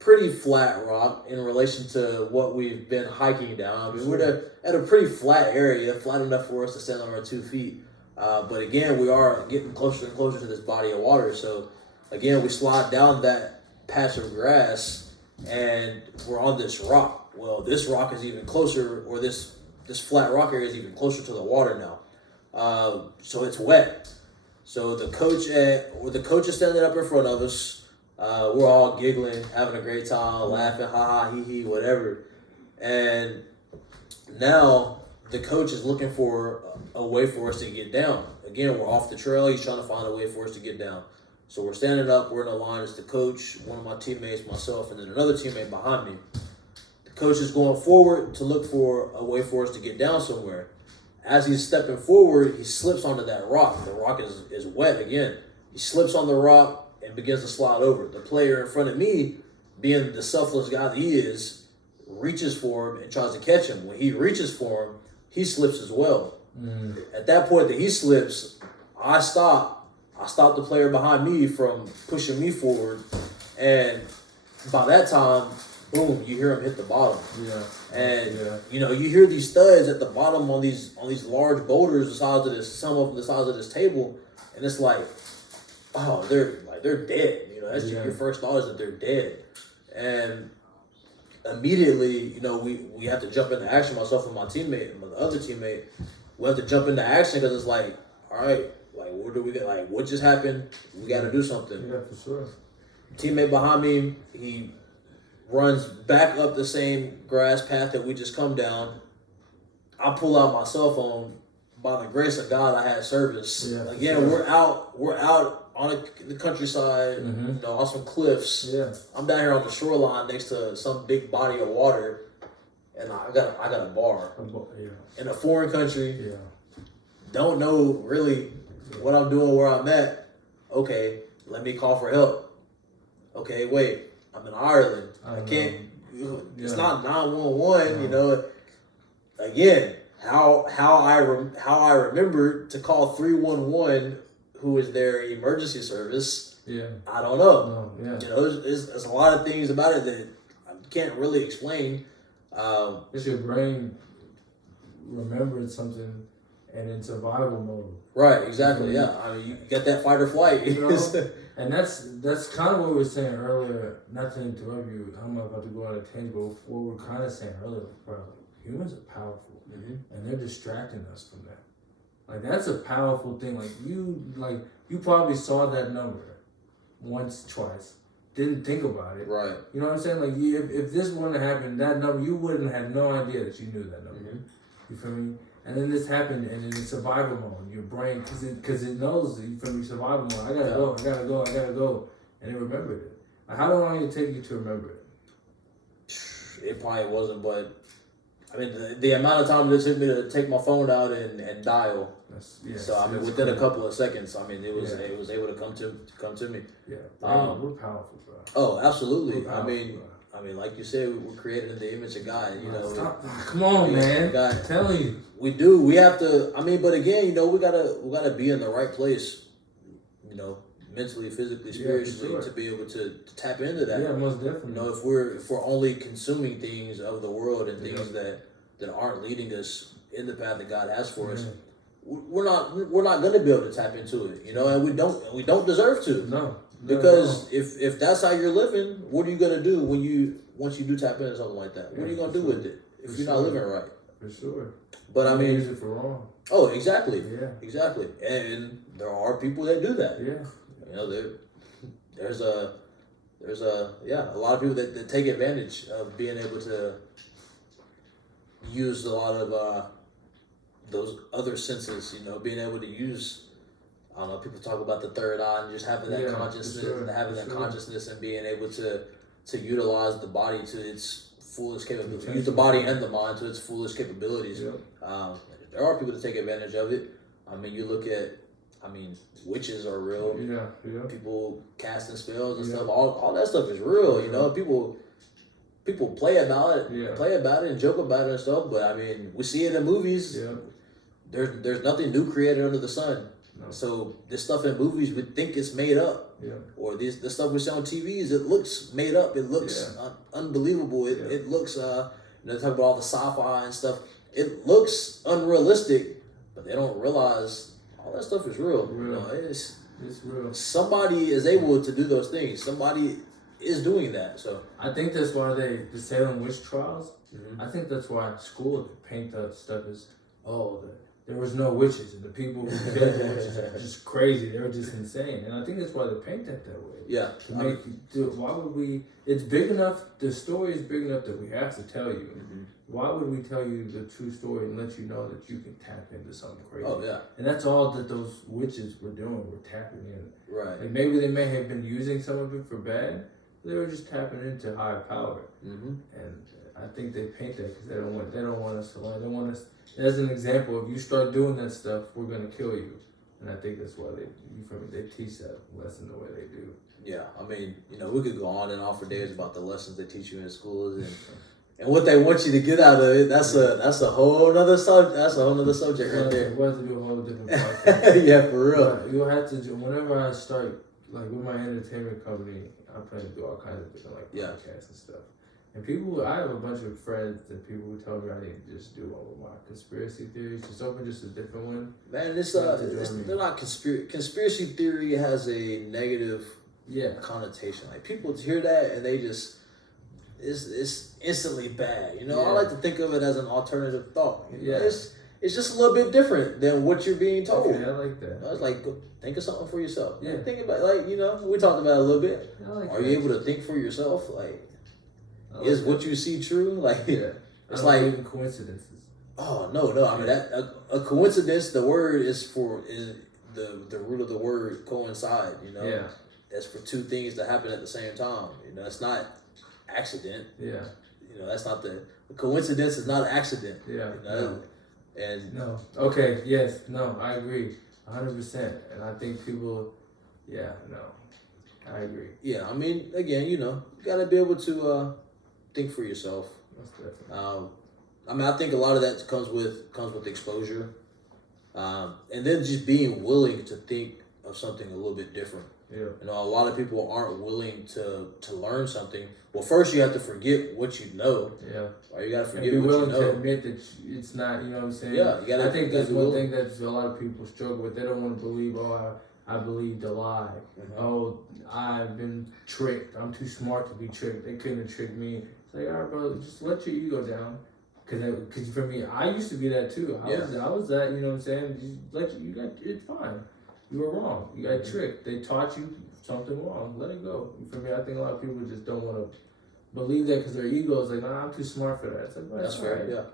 pretty flat rock in relation to what we've been hiking down. I mean, we're at a pretty flat area, flat enough for us to stand on our 2 feet. But again, we are getting closer and closer to this body of water. So again, we slide down that patch of grass and we're on this rock. Well, this rock is even closer, or this flat rock area is even closer to the water now. So it's wet. So the coach is standing up in front of us. We're all giggling, having a great time, laughing, ha ha, hee hee, whatever. And now the coach is looking for a way for us to get down. Again, we're off the trail. He's trying to find a way for us to get down. So we're standing up. We're in a line. It's the coach, one of my teammates, myself, and then another teammate behind me. The coach is going forward to look for a way for us to get down somewhere. As he's stepping forward, he slips onto that rock. The rock is wet again. He slips on the rock and begins to slide over. The player in front of me, being the selfless guy that he is, reaches for him and tries to catch him. When he reaches for him, he slips as well. At that point that he slips, I stop the player behind me from pushing me forward, and by that time, boom, you hear him hit the bottom. And you know, you hear these thuds at the bottom on these large boulders the size of this, some of them the size of this table, and it's like, oh, they're dead. You know, that's your first thought is that they're dead. And immediately, you know, we have to jump into action. Myself and my teammate, and my other teammate, we have to jump into action because it's like, all right, like where do we get? Like what just happened? We got to do something. Yeah, for sure. Teammate behind me, he runs back up the same grass path that we just come down. I pull out my cell phone. By the grace of God, I had service. Yeah, again, sure. we're out on the countryside, you know, on some cliffs. Yeah. I'm down here on the shoreline next to some big body of water, and I got a bar in a foreign country. Yeah. Don't know really what I'm doing, where I'm at. Okay, let me call for help. Okay, wait, I'm in Ireland. I can't. It's not 911. You know. Again, how I remembered to call 311, who is their emergency service. Yeah. I don't know. You know, there's a lot of things about it that I can't really explain. It's your brain remembered something and in survival mode. Right, exactly, yeah. I mean, you get that fight or flight. You know? And that's kind of what we were saying earlier, not to interrupt you, I'm about to go on a tangent, but what we were kind of saying earlier, bro, humans are powerful, and they're distracting us from that. Like, that's a powerful thing. You probably saw that number once, twice, didn't think about it. Right. You know what I'm saying? Like, if this wouldn't have happened, that number, you wouldn't have no idea that you knew that number. You feel me? And then this happened, and in survival mode, your brain, because it knows, you feel me, survival mode, I gotta go, and it remembered it. Like, how long did it take you to remember it? It probably wasn't, but I mean, the amount of time it took me to take my phone out and dial. So I mean, within a couple of seconds, I mean, it was able to come to me. Yeah, we're powerful, bro. Oh, absolutely. I mean, like you said, we're created in the image of God. You know, come on, man. God, I'm telling you, we do. We have to. I mean, but again, you know, we gotta be in the right place. You know, mentally, physically, spiritually, to be able to tap into that. Yeah, most definitely. You know, if we're only consuming things of the world and things that aren't leading us in the path that God has for us, we're not gonna be able to tap into it. You know, and we don't deserve to. No. Because if that's how you're living, what are you gonna do once you do tap into something like that? What are you gonna do with it if you're not living right? For sure. But I mean, use it for wrong. Oh, exactly. Yeah. Exactly. And there are people that do that. Yeah. You know, there's a lot of people that take advantage of being able to use a lot of those other senses. You know, being able to use. I don't know, people talk about the third eye and just having that consciousness and having that consciousness and being able to utilize the body to its fullest capabilities. Use the body and the mind to its fullest capabilities. Yeah. There are people that take advantage of it. I mean, you look at, witches are real. Yeah. People casting spells and stuff. All that stuff is real. You know, people play about it, and joke about it and stuff. But I mean, we see it in movies. Yeah. There's nothing new created under the sun. No. So this stuff in movies, we think it's made up. Yeah. Or the stuff we see on TVs, it looks made up. It looks unbelievable. It looks, they talk about all the sci-fi and stuff. It looks unrealistic, but they don't realize all that stuff is real. You know, it's real. Somebody is able to do those things. Somebody is doing that. So I think that's why the Salem witch trials. I think that's why in school they paint that stuff as there was no witches, and the people who killed the witches are just crazy. They were just insane, and I think that's why they paint that way. Yeah. To make you do it. Why would we? It's big enough. The story is big enough that we have to tell you. Mm-hmm. Why would we tell you the true story and let you know that you can tap into something crazy? Oh yeah. And that's all that those witches were doing. Were tapping in. Right. Like maybe they may have been using some of it for bad. But they were just tapping into higher power. Mm-hmm. And I think they paint that because they don't want us to learn. They want us as an example. If you start doing that stuff, we're gonna kill you. And I think that's why they teach that lesson the way they do. Yeah, I mean, we could go on and on for days about the lessons they teach you in schools and what they want you to get out of it. That's a whole nother subject. That's a whole nother subject right there. We'll have to do a whole different podcast. Yeah, for real. But you'll have to do, whenever I start, like with my entertainment company, I plan to do all kinds of different podcasts and stuff. And I have a bunch of friends and people who tell me I need to just do one with my conspiracy theories. Just open just a different one. Man, they're not conspiracy theory has a negative connotation. Like people hear that and they just it's instantly bad. I like to think of it as an alternative thought. It's just a little bit different than what you're being told. Okay, I like that. It's like think of something for yourself. Yeah. Think about we talked about it a little bit. Are you able to think for yourself? Is what you see true? It's like even coincidences. Oh no! I mean that a coincidence. The word is the root of the word coincide. Yeah. That's for two things to happen at the same time. It's not accident. Yeah. That's not the coincidence is not an accident. Yeah. And no. Okay. Yes. No. I agree. 100%. And I think people. Yeah. No. I agree. Yeah. I mean, again, you gotta be able to think for yourself. Most definitely. I think a lot of that comes with exposure, and then just being willing to think of something a little bit different. Yeah. A lot of people aren't willing to learn something. Well, first you have to forget what you know. Yeah. Or you gotta forget and be what willing you know. to admit that it's not. You know what I'm saying? Yeah. You gotta. I think that's one thing that a lot of people struggle with. They don't want to believe. Oh, I believed a lie. Mm-hmm. Oh, I've been tricked. I'm too smart to be tricked. They couldn't have tricked me. It's like, all right, bro, just let your ego down. Cause for me, I used to be that too. I was that. You know what I'm saying? It's fine. You were wrong. You got tricked. They taught you something wrong. Let it go. For me, I think a lot of people just don't want to believe that because their ego is like, nah, I'm too smart for that. It's like, well, that's fair. Right. Yeah.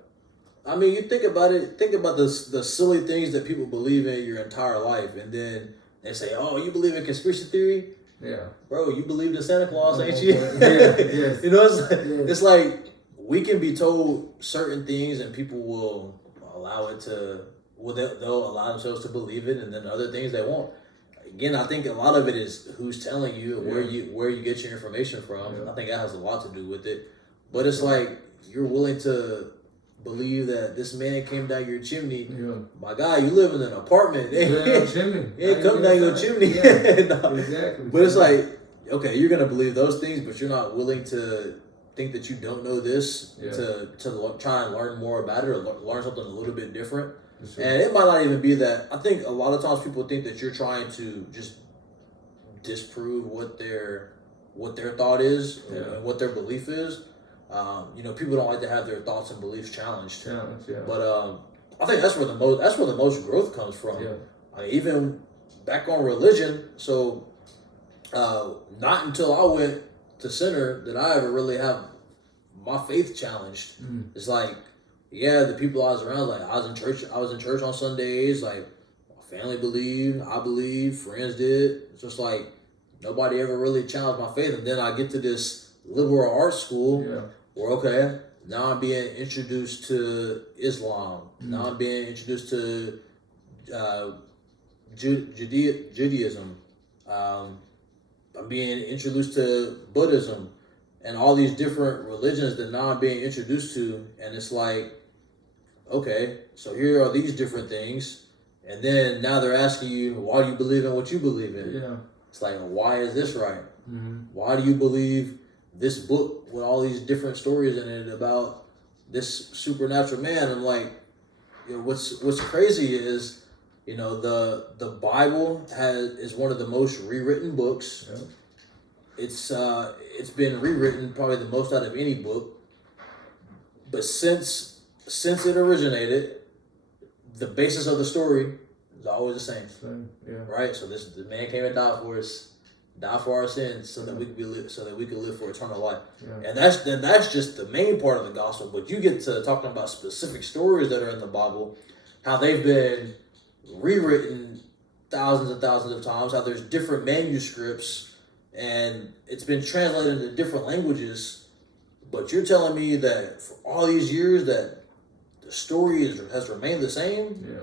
I mean, you think about it. Think about the silly things that people believe in your entire life, and then they say, "Oh, you believe in conspiracy theory?" Yeah. Bro, you believed in Santa Claus, ain't you? Yes. It's like we can be told certain things, and people will allow it to. Well, they'll allow themselves to believe it, and then other things they won't. Again, I think a lot of it is who's telling you, where you get your information from. Yeah. I think that has a lot to do with it. But it's like you're willing to believe that this man came down your chimney. Yeah. My guy, you live in an apartment. Chimney. He ain't come down your chimney. Yeah. No. Exactly. But it's like, okay, you're gonna believe those things, but you're not willing to think that you don't know this to try and learn more about it or learn something a little bit different. Sure. And it might not even be that. I think a lot of times people think that you're trying to just disprove what their thought is and what their belief is. People don't like to have their thoughts and beliefs challenged. But I think that's where the most growth comes from. Yeah. Even back on religion. So not until I went to center did I ever really have my faith challenged. Mm. It's like, the people I was around, like I was in church on Sundays, like my family believed, I believed, friends did. It's just like nobody ever really challenged my faith. And then I get to this liberal arts school where, now I'm being introduced to Islam. Mm. Now I'm being introduced to Judaism. I'm being introduced to Buddhism and all these different religions that now I'm being introduced to. And it's like, okay, so here are these different things. And then now they're asking you, why do you believe in what you believe in? Yeah. It's like, why is this right? Mm-hmm. Why do you believe this book with all these different stories in it about this supernatural man? I'm like, what's crazy is, the Bible is one of the most rewritten books. Yeah. It's been rewritten probably the most out of any book. But since it originated, the basis of the story is always the same. Yeah. Right? So the man came and died for us, died for our sins, so that we could live for eternal life. Yeah. And that's just the main part of the gospel. But you get to talking about specific stories that are in the Bible, how they've been rewritten thousands and thousands of times, how there's different manuscripts, and it's been translated into different languages. But you're telling me that for all these years that the story has remained the same? Yeah.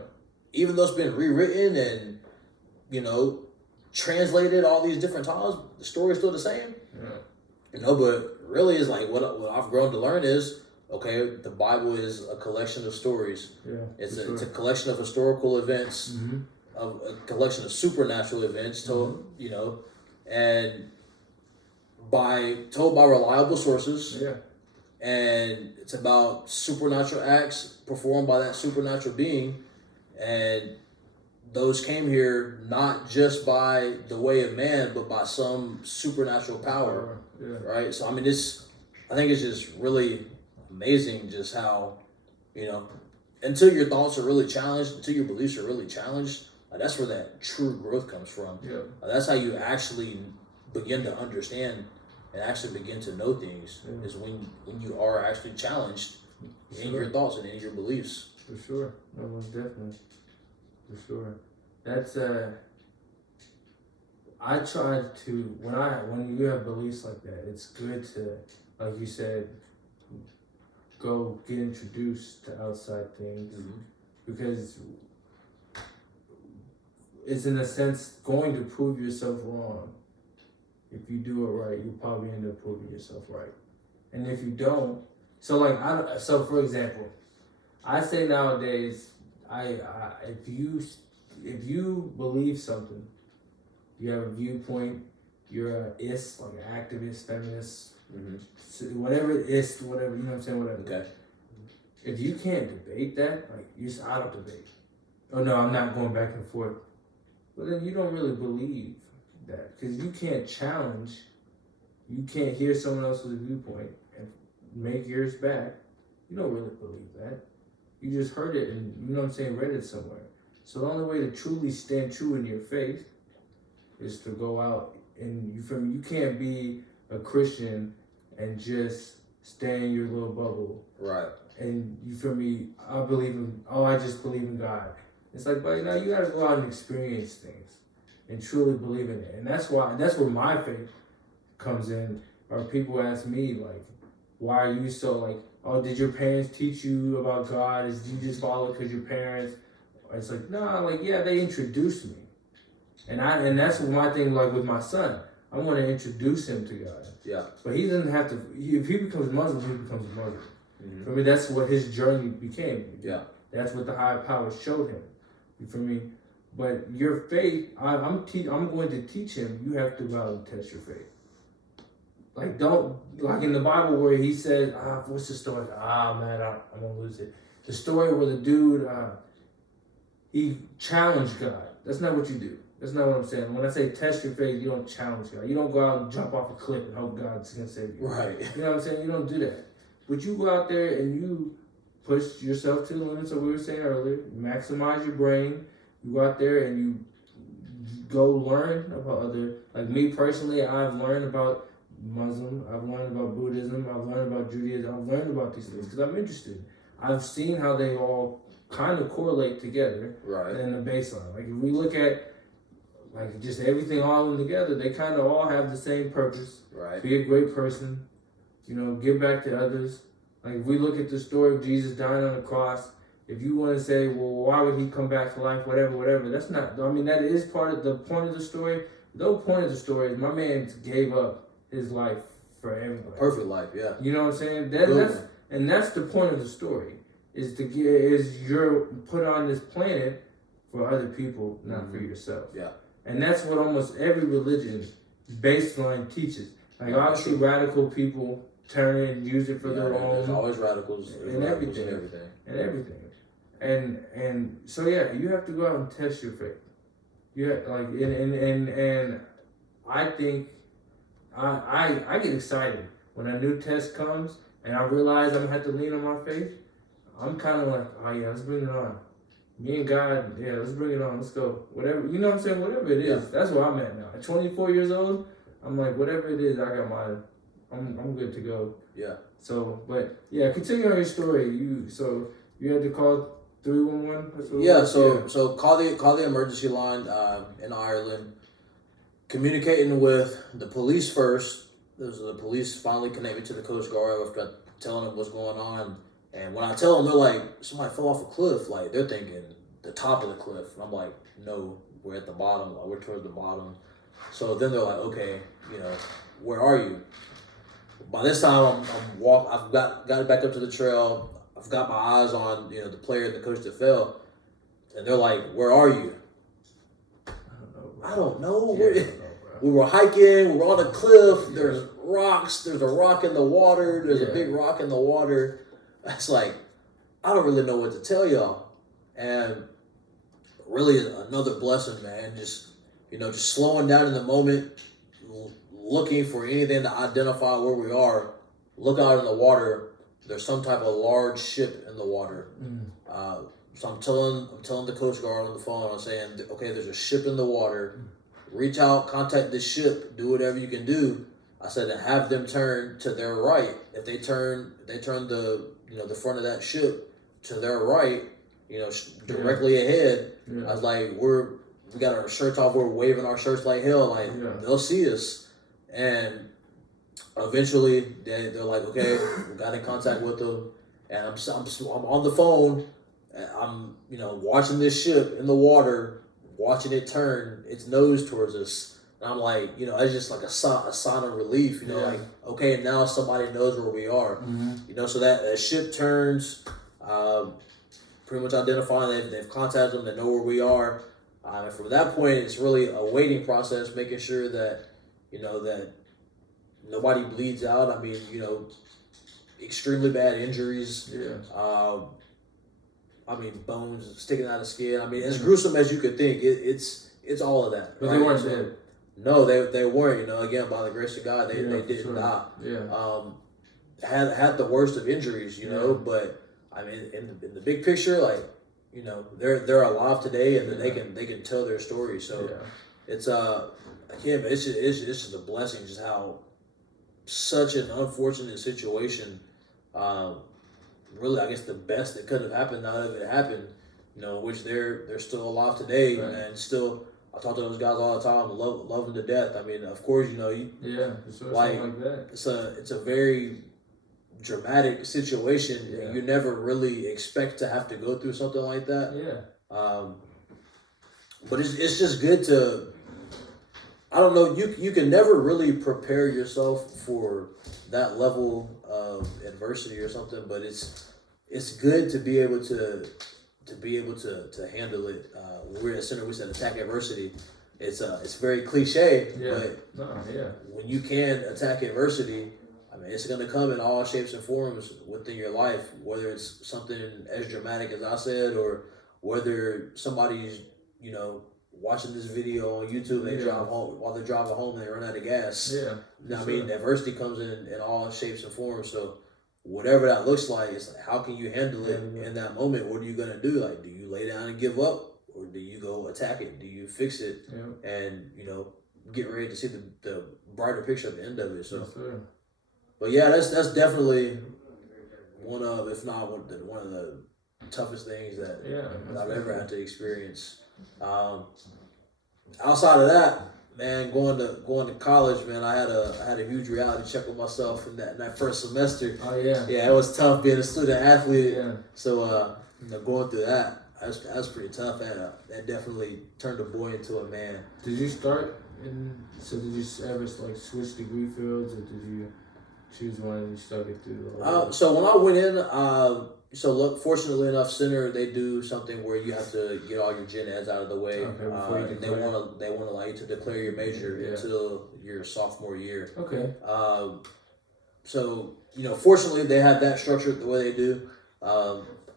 Even though it's been rewritten and, translated all these different times, the story is still the same? Yeah. But really is like what I've grown to learn is, okay, the Bible is a collection of stories. Yeah. It's a collection of historical events, Mm-hmm. of a collection of supernatural events told, and told by reliable sources. Yeah. And it's about supernatural acts performed by that supernatural being, and those came here not just by the way of man, but by some supernatural power. Yeah. Right? So I mean, I think it's just really amazing just how, until your thoughts are really challenged, until your beliefs are really challenged, that's where that true growth comes from. Yeah. That's how you actually begin to understand and actually begin to know things, is when you are actually challenged in your thoughts and in your beliefs. For sure. No, most definitely. For sure. That's I try to when you have beliefs like that, it's good to, like you said, go get introduced to outside things, because it's in a sense going to prove yourself wrong. If you do it right, you'll probably end up proving yourself right. And if you don't, so for example, I say nowadays, if you believe something, you have a viewpoint, you're an ist, like an activist, feminist, whatever it is, whatever, you know what I'm saying, whatever. Okay. If you can't debate that, like, I don't debate. Oh no, I'm not going back and forth. Well, then you don't really believe that, because you can't challenge, you can't hear someone else's viewpoint and make yours back. You don't really believe that. You just heard it and, you know what I'm saying, read it somewhere. So the only way to truly stand true in your faith is to go out and, you can't be a Christian and just stay in your little bubble. Right. And I just believe in God. It's like, but you gotta go out and experience things and truly believe in it. And that's where my faith comes in. Or people ask me, like, why are you so, like, oh, did your parents teach you about God? Did you just follow because your parents? It's like, no, like, yeah, they introduced me. And that's my thing, like, with my son. I want to introduce him to God. Yeah. But he doesn't have to, if he becomes Muslim, he becomes a Muslim. For me, that's what his journey became. Yeah. That's what the higher power showed him. You feel me? But your faith, I'm going to teach him, you have to go out and test your faith. Like, like in the Bible where he says, what's the story? Man, I'm going to lose it. The story where the dude, he challenged God. That's not what you do. That's not what I'm saying. When I say test your faith, you don't challenge God. You don't go out and jump off a cliff and hope God's going to save you. Right. You know what I'm saying? You don't do that. But you go out there and you push yourself to the limits of what we were saying earlier. Maximize your brain. You go out there and you go learn about like me personally, I've learned about Muslim, I've learned about Buddhism, I've learned about Judaism, I've learned about these things because I'm interested. I've seen how they all kind of correlate together. Right. In the baseline. Like if we look at like just everything all in together, they kind of all have the same purpose. Right. Be a great person, give back to others. Like if we look at the story of Jesus dying on the cross, if you want to say, well, why would he come back to life, whatever, that's not, that is part of the point of the story. The whole point of the story is my man gave up his life for everybody. Perfect life, yeah. You know what I'm saying? That's the point of the story, is you're put on this planet for other people, not for yourself. Yeah. And that's what almost every religion baseline teaches. Like obviously radical people turn and use it for their own. There's always radicals And everything. And so you have to go out and test your faith. And I think I get excited when a new test comes and I realize I'm gonna have to lean on my faith. I'm kind of like, oh yeah, let's bring it on. Me and God, yeah, let's bring it on. Let's go. Whatever, you know what I'm saying? Whatever it is, that's where I'm at now. At 24 years old, I'm like, whatever it is, I got I'm good to go. Yeah. So, but yeah, continue on your story. You had to call 311. Yeah. So call the emergency line in Ireland. Communicating with the police first. The police finally connect me to the Coast Guard after telling them what's going on. And when I tell them, they're like, somebody fell off a cliff. Like, they're thinking the top of the cliff. And I'm like, no, we're at the bottom. Like, we're towards the bottom. So then they're like, okay, where are you? By this time, I've got back up to the trail. I've got my eyes on, the player and the coach that fell. And they're like, where are you? I don't know. We were hiking. We were on a cliff. There's rocks. There's a rock in the water. There's a big rock in the water. It's like, I don't really know what to tell y'all. And really another blessing, man. Just slowing down in the moment, looking for anything to identify where we are. Look out in the water. There's some type of large ship in the water. So I'm telling the Coast Guard on the phone. I'm saying, okay, there's a ship in the water. Reach out, contact this ship, do whatever you can do. I said, and have them turn to their right. If they turn the front of that ship to their right, directly ahead. Yeah. I was like, we got our shirts off, we're waving our shirts like hell, like they'll see us. And eventually they're like, okay, we got in contact with them, and I'm on the phone, and I'm watching this ship in the water, watching it turn its nose towards us. And I'm like, it's just like a sign of relief, like, okay, now somebody knows where we are. Mm-hmm. So that ship turns, pretty much identifying, they've contacted them, they know where we are. And from that point, it's really a waiting process, making sure that, that nobody bleeds out. I mean, extremely bad injuries. Yeah. I mean, bones sticking out of skin. I mean, as gruesome as you could think, it's all of that. But right? They weren't dead. No, they weren't. Again, by the grace of God, they didn't die. Yeah. Had the worst of injuries, but I mean, in the big picture, like, they're alive today, and then they can tell their story. So it's but it's just a blessing, just how such an unfortunate situation. Really, I guess the best that could have happened, none of it happened. Which they're still alive today, and still. I talk to those guys all the time. Love them to death. I mean, of course, like that. It's a very dramatic situation. Yeah. You never really expect to have to go through something like that. Yeah. But it's just good to. I don't know. You can never really prepare yourself for that level of adversity or something. But it's good to be able to handle it. We're at center. We said attack adversity. It's very cliche, but when you can attack adversity, I mean, it's going to come in all shapes and forms within your life. Whether it's something as dramatic as I said, or whether somebody's watching this video on YouTube, they drive home while they're driving home, they run out of gas. Yeah, I mean, adversity comes in all shapes and forms. So. Whatever that looks like, it's like, how can you handle it in that moment? What are you going to do? Like, do you lay down and give up? Or do you go attack it? Do you fix it? Yeah. And, get ready to see the brighter picture at the end of it. So, but yeah, that's definitely one of, if not one of the toughest things that I've ever had to experience. Outside of that, man, going to college, man, I had a huge reality check with myself in that first semester. Oh yeah. Yeah, it was tough being a student athlete. Yeah. So going through that was pretty tough. That definitely turned a boy into a man. Did you start did you ever like switch degree fields, or did you choose one and you studied through the whole So when I went in, fortunately enough, center, they do something where you have to get all your gen eds out of the way. Okay, they won't allow you to declare your major until your sophomore year. Okay. Fortunately, they have that structured the way they do.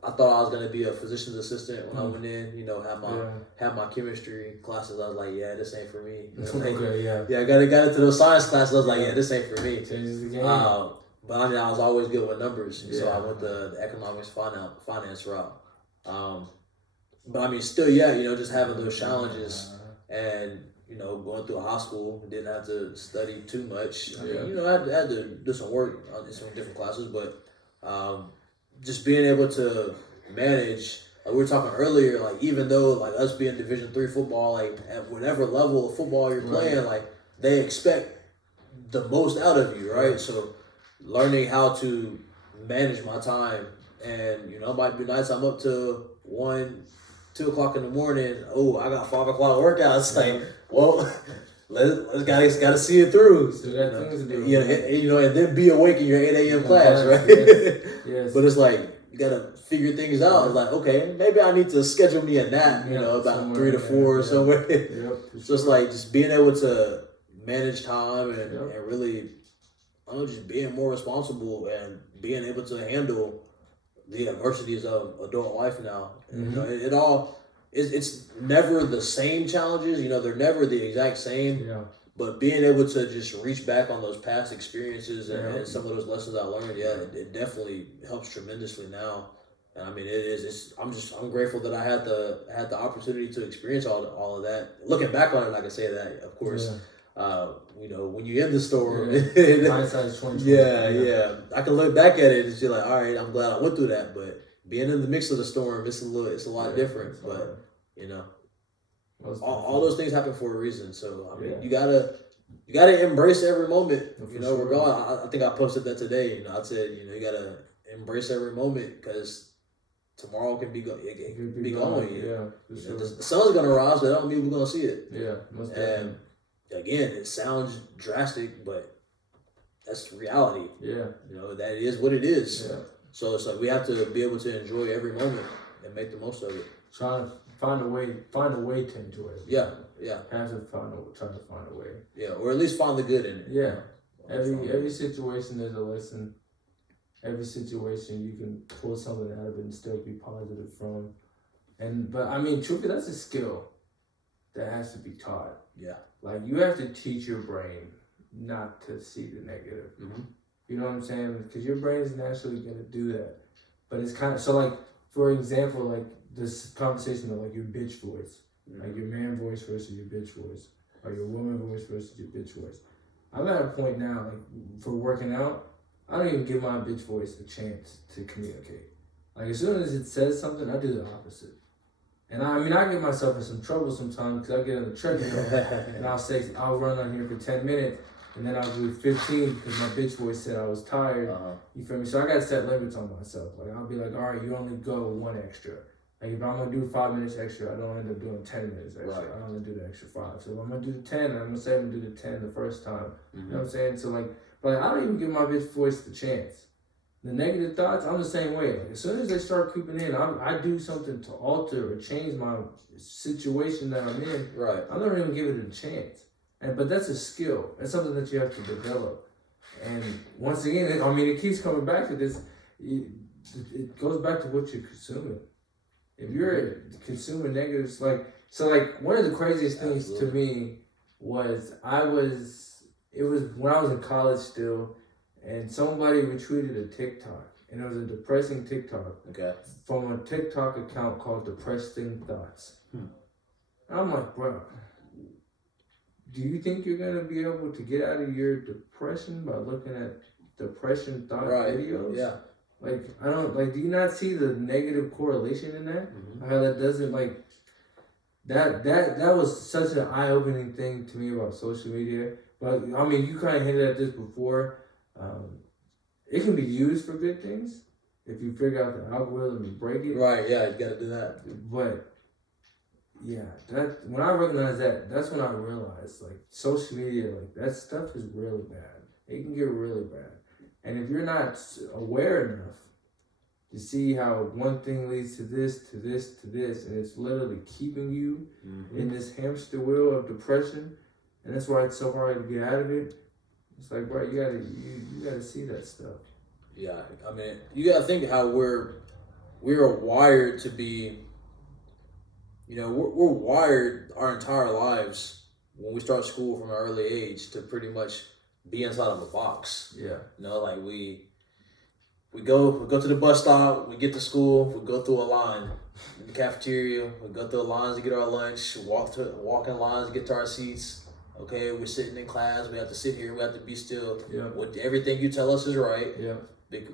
I thought I was gonna be a physician's assistant when I went in. Have my chemistry classes. I was like, yeah, this ain't for me. I got into those science classes. I was like, yeah, this ain't for me. Changes the game. But I mean, I was always good with numbers, so I went the economics finance route. But I mean, still, yeah, just having those challenges and, going through a high school, didn't have to study too much. I mean, I had to do some work in some different classes, but just being able to manage, like we were talking earlier, like even though like us being Division III football, like at whatever level of football you're playing, like they expect the most out of you, right? So learning how to manage my time, and it might be nights I'm up to 1, 2 o'clock in the morning. Oh, I got 5 o'clock workouts. Like, well, let's gotta see it through. Still got things to do. And then be awake in your 8 a.m. class, right? Yes. But it's like you gotta figure things out. It's like, okay, maybe I need to schedule me a nap. About 3 to 4 or somewhere. So it's like just being able to manage time and really, just being more responsible and being able to handle the adversities of adult life now. It's never the same challenges. They're never the exact same. Yeah. But being able to just reach back on those past experiences and some of those lessons I learned, it definitely helps tremendously now. And I mean, I'm grateful that I had the opportunity to experience all of that. Looking back on it, I can say that, of course. Yeah. When you're in the storm, hindsight is 20/20. I can look back at it and just like, all right, I'm glad I went through that. But being in the mix of the storm, it's a lot different. But all those things happen for a reason. So I mean, you gotta embrace every moment. We're going. I think I posted that today. I said, you gotta embrace every moment because tomorrow can be gone. It can be gone. The sun's gonna rise, but that don't mean we're gonna see it. Yeah, most definitely. Again, it sounds drastic, but that's reality. Yeah. That is what it is. Yeah. So it's like we have to be able to enjoy every moment and make the most of it. Try to find a way to enjoy it. Yeah. Try to find a way. Yeah, or at least find the good in it. Yeah. Every situation there's a lesson. Every situation you can pull something out of it and still be positive from. But I mean, truthfully, that's a skill that has to be taught. Yeah. Like, you have to teach your brain not to see the negative. Mm-hmm. You know what I'm saying? Because your brain is naturally going to do that. But it's kind of, so like, for example, like this conversation of like your bitch voice, like your man voice versus your bitch voice, or your woman voice versus your bitch voice. I'm at a point now, like for working out, I don't even give my bitch voice a chance to communicate. Like, as soon as it says something, I do the opposite. And I get myself in some trouble sometimes because I get on the treadmill and I'll run on here for 10 minutes and then I'll do 15 because my bitch voice said I was tired. You feel me? So I got to set limits on myself. Like, I'll be like, all right, you only go 1 extra. Like, if I'm going to do 5 minutes extra, I don't end up doing 10 minutes extra. Right. I only do the extra 5. So if I'm going to do the 10, I'm going to say I'm going to do the 10 the first time. You know what I'm saying? So like, but I don't even give my bitch voice the chance. The negative thoughts, I'm the same way. Like, as soon as they start creeping in, I do something to alter or change my situation that I'm in. Right. I don't even give it a chance. But that's a skill. That's something that you have to develop. And once again, it keeps coming back to this. It goes back to what you're consuming. If you're consuming negatives, one of the craziest things to me was it was when I was in college still. And somebody retweeted a TikTok, and it was a depressing TikTok from a TikTok account called Depressing Thoughts. And I'm like, bro, do you think you're gonna be able to get out of your depression by looking at depression thought videos? Yeah. Like, I don't do you not see the negative correlation in that? How that doesn't that was such an eye-opening thing to me about social media. But I mean, you kind of hinted at this before. It can be used for good things if you figure out the algorithm and break it. Right, yeah, you gotta do that. But yeah, when I recognized that, that's when I realized social media, that stuff is really bad. It can get really bad. And if you're not aware enough to see how one thing leads to this, to this, to this, and it's literally keeping you in this hamster wheel of depression, and that's why it's so hard to get out of it. It's like, bro, you gotta see that stuff. Yeah, I mean, you gotta think how we're wired to be. We're wired our entire lives when we start school from an early age to pretty much be inside of a box. Yeah. we go to the bus stop, we get to school, we go through a line in the cafeteria, we go through the lines to get our lunch, walk in lines to get to our seats. Okay, we're sitting in class, we have to sit here, we have to be still. Yeah. Everything you tell us is right. Yeah.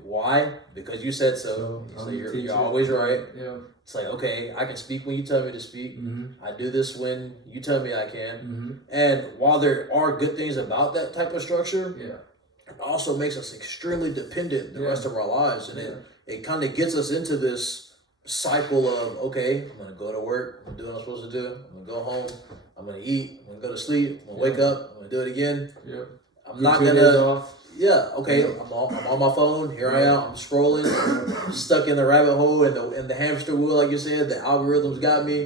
Why? Because you said so. So you're always right. Yeah. It's like, okay, I can speak when you tell me to speak. I do this when you tell me I can. And while there are good things about that type of structure, it also makes us extremely dependent the rest of our lives. And it kind of gets us into this cycle of, okay, I'm going to go to work, I'm going to do what I'm supposed to do, I'm going to go home, I'm going to eat, I'm going to go to sleep, I'm going to wake up, I'm going to do it again. I'm not going to... Yeah, okay, I'm on my phone, here I am, I'm scrolling, I'm stuck in the rabbit hole and the hamster wheel, like you said, the algorithms got me.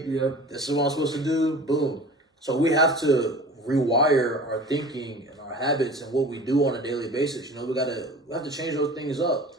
This is what I'm supposed to do, boom. So we have to rewire our thinking and our habits and what we do on a daily basis. You know, we have to change those things up.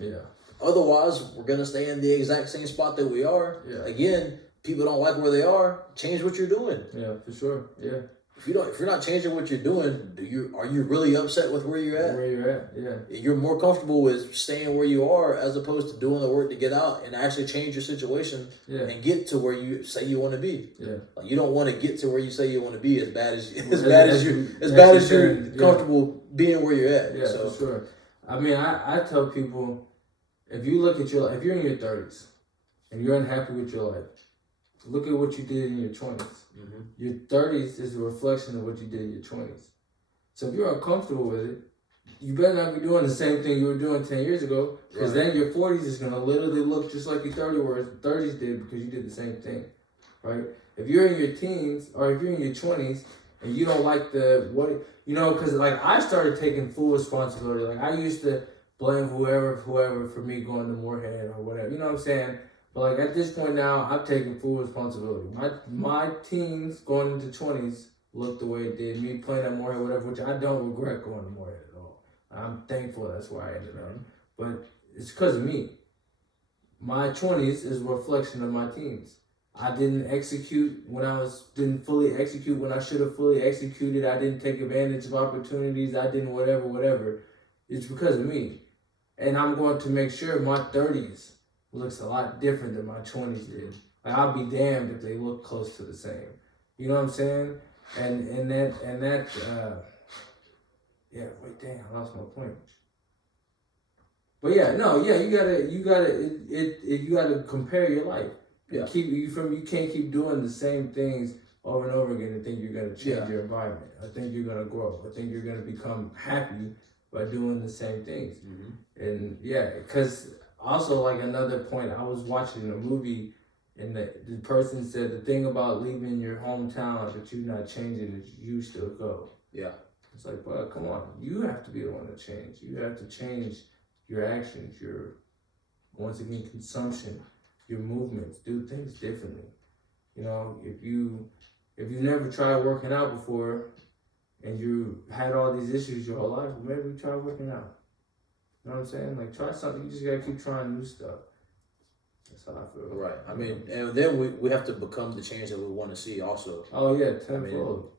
Otherwise, we're gonna stay in the exact same spot that we are. Again, people don't like where they are. Change what you're doing. Yeah, for sure. Yeah. If you're not changing what you're doing, are you really upset with where you're at? Where you're at, yeah. You're more comfortable with staying where you are as opposed to doing the work to get out and actually change your situation and get to where you say you want to be. Like, you don't want to get to where you say you want to be as bad as you're comfortable being where you're at. Yeah, so. For sure. I mean, I tell people, if you look at your life, if you're in your 30s and you're unhappy with your life, look at what you did in your 20s. Your 30s is a reflection of what you did in your 20s. So if you're uncomfortable with it, you better not be doing the same thing you were doing 10 years ago, because then your 40s is going to literally look just like your 30s did because you did the same thing, right? If you're in your teens or if you're in your 20s and you don't like because like I started taking full responsibility. Like I used to blame whoever for me going to Moorhead or whatever, you know what I'm saying? But like at this point now, I'm taking full responsibility. My teens going into 20s looked the way it did. Me playing at Moorhead, whatever, which I don't regret going to Moorhead at all. I'm thankful that's where I ended up. But it's because of me. My 20s is a reflection of my teens. I didn't fully execute when I should have fully executed. I didn't take advantage of opportunities. I didn't whatever. It's because of me. And I'm going to make sure my 30s looks a lot different than my 20s did. Like, I'll be damned if they look close to the same. You know what I'm saying? I lost my point. But you gotta compare your life. You can't keep doing the same things over and over again and think you're gonna change your environment. I think you're gonna grow. I think you're gonna become happy by doing the same things. And because also, like, another point, I was watching a movie and the person said the thing about leaving your hometown but you're not changing is you still go. It's like, well, come on, you have to be the one to change. You have to change your actions, your, once again, consumption, your movements, do things differently. You know, if you never tried working out before and you had all these issues your whole life, maybe try working out. You know what I'm saying? Like, try something. You just gotta keep trying new stuff. That's how I feel. Right. I mean, and then we have to become the change that we want to see also. Oh, yeah, tenfold.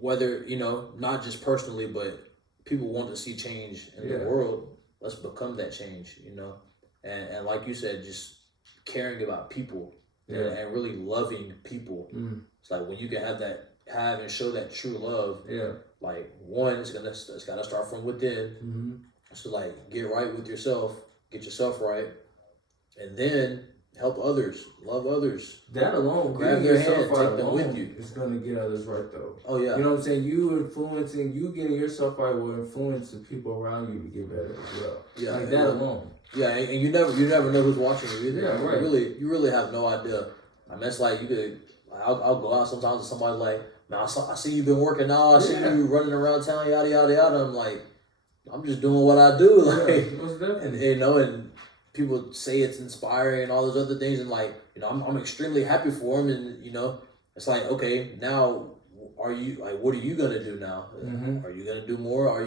Whether, you know, not just personally, but people want to see change in the world, let's become that change, you know? And like you said, just caring about people and really loving people. It's like when you can have and show that true love, like, one, it's gotta start from within. So, like, get right with yourself, get yourself right, and then help others, love others. That alone, grab their hand, take them with you. It's gonna get others right, though. Oh yeah. You know what I'm saying? You getting yourself right will influence the people around you to get better as well. Yeah, like that alone. Yeah, and you never know who's watching you either. Yeah, right. You really have no idea. I mean, it's like I'll go out sometimes and somebody's like, man, I see you've been working out. I see you running around town, yada yada yada. I'm like, I'm just doing what I do, like, and you know, and people say it's inspiring and all those other things, and like, you know, I'm extremely happy for them, and you know, it's like, okay, now, what are you gonna do now? Are you gonna do more? What are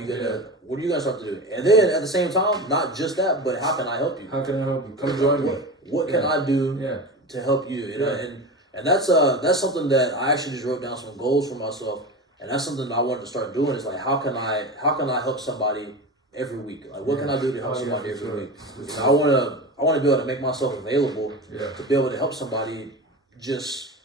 you gonna start to do? And then at the same time, not just that, but how can I help you? How can I help you? Come join me. What can I do to help you? You know, and that's something that I actually just wrote down some goals for myself. And that's something I wanted to start doing. Is like, how can I help somebody every week? Like, what can I do to help somebody every sure. week? I want to be able to make myself available to be able to help somebody just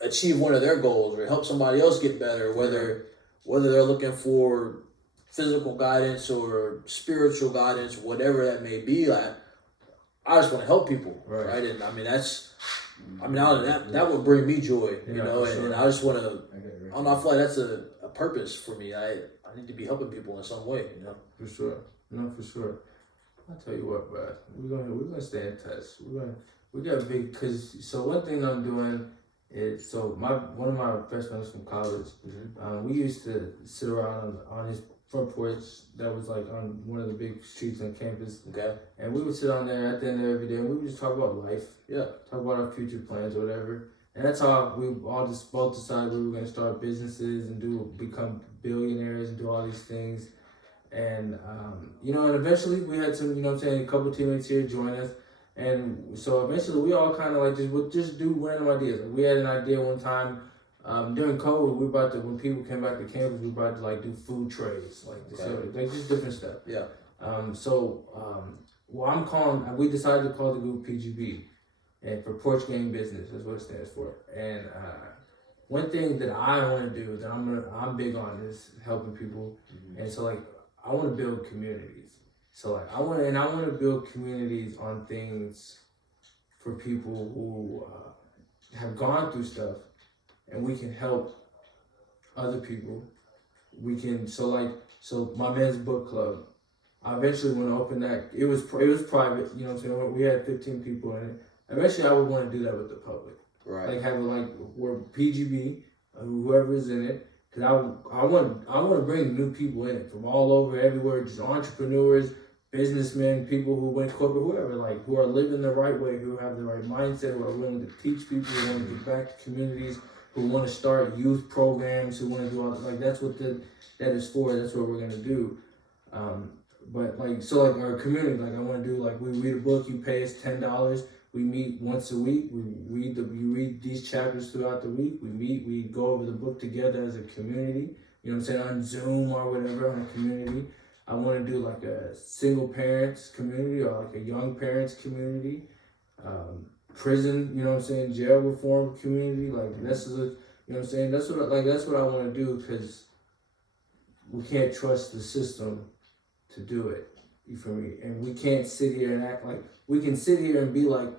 achieve one of their goals or help somebody else get better, whether they're looking for physical guidance or spiritual guidance, whatever that may be. Like, I just want to help people, right? And I mean, that would bring me joy, you know. And I just want to. I don't know. I feel like that's a purpose for me. I need to be helping people in some way, you know. For sure, no, for sure. I'll tell you what, bro. We're gonna stay in touch. We got big, cause so one thing I'm doing is one of my best friends from college. We used to sit around on his front porch that was like on one of the big streets on campus. Okay. And we would sit on there at the end of every day and we would just talk about life. Yeah. Talk about our future plans or whatever. And that's how we all just both decided we were gonna start businesses and become billionaires and do all these things. And you know, and eventually we had some, you know what I'm saying, a couple teammates here join us. And so eventually we all kind of like would just do random ideas. Like we had an idea one time during COVID, when people came back to campus, we about to like do food trays, like just different stuff. Yeah. We decided to call the group PGB, and for Porch Game Business, that's what it stands for. And one thing that I want to do that I'm big on is helping people, and so like I want to build communities. So like I want to build communities on things for people who have gone through stuff, and we can help other people. We can so my men's book club. I eventually want to open that. It was private, you know what I'm saying. We had 15 people in it. Eventually, I would want to do that with the public. Right. Like have it like where PGB, whoever is in it. Cause I want to bring new people in it from all over, everywhere, just entrepreneurs, businessmen, people who went corporate, whoever, like who are living the right way, who have the right mindset, who are willing to teach people, who want to get back to communities, who want to start youth programs, who want to do all like that's what that is for. That's what we're gonna do. But like our community, like I want to do like we read a book, you pay us $10. We meet once a week. You read these chapters throughout the week. We meet. We go over the book together as a community. You know what I'm saying, on Zoom or whatever, on a community. I want to do like a single parents community or like a young parents community. Prison, you know what I'm saying, jail reform community. Like you know what I'm saying. That's what I want to do, because we can't trust the system to do it. You feel me? And we can't sit here and act like we can sit here and be like,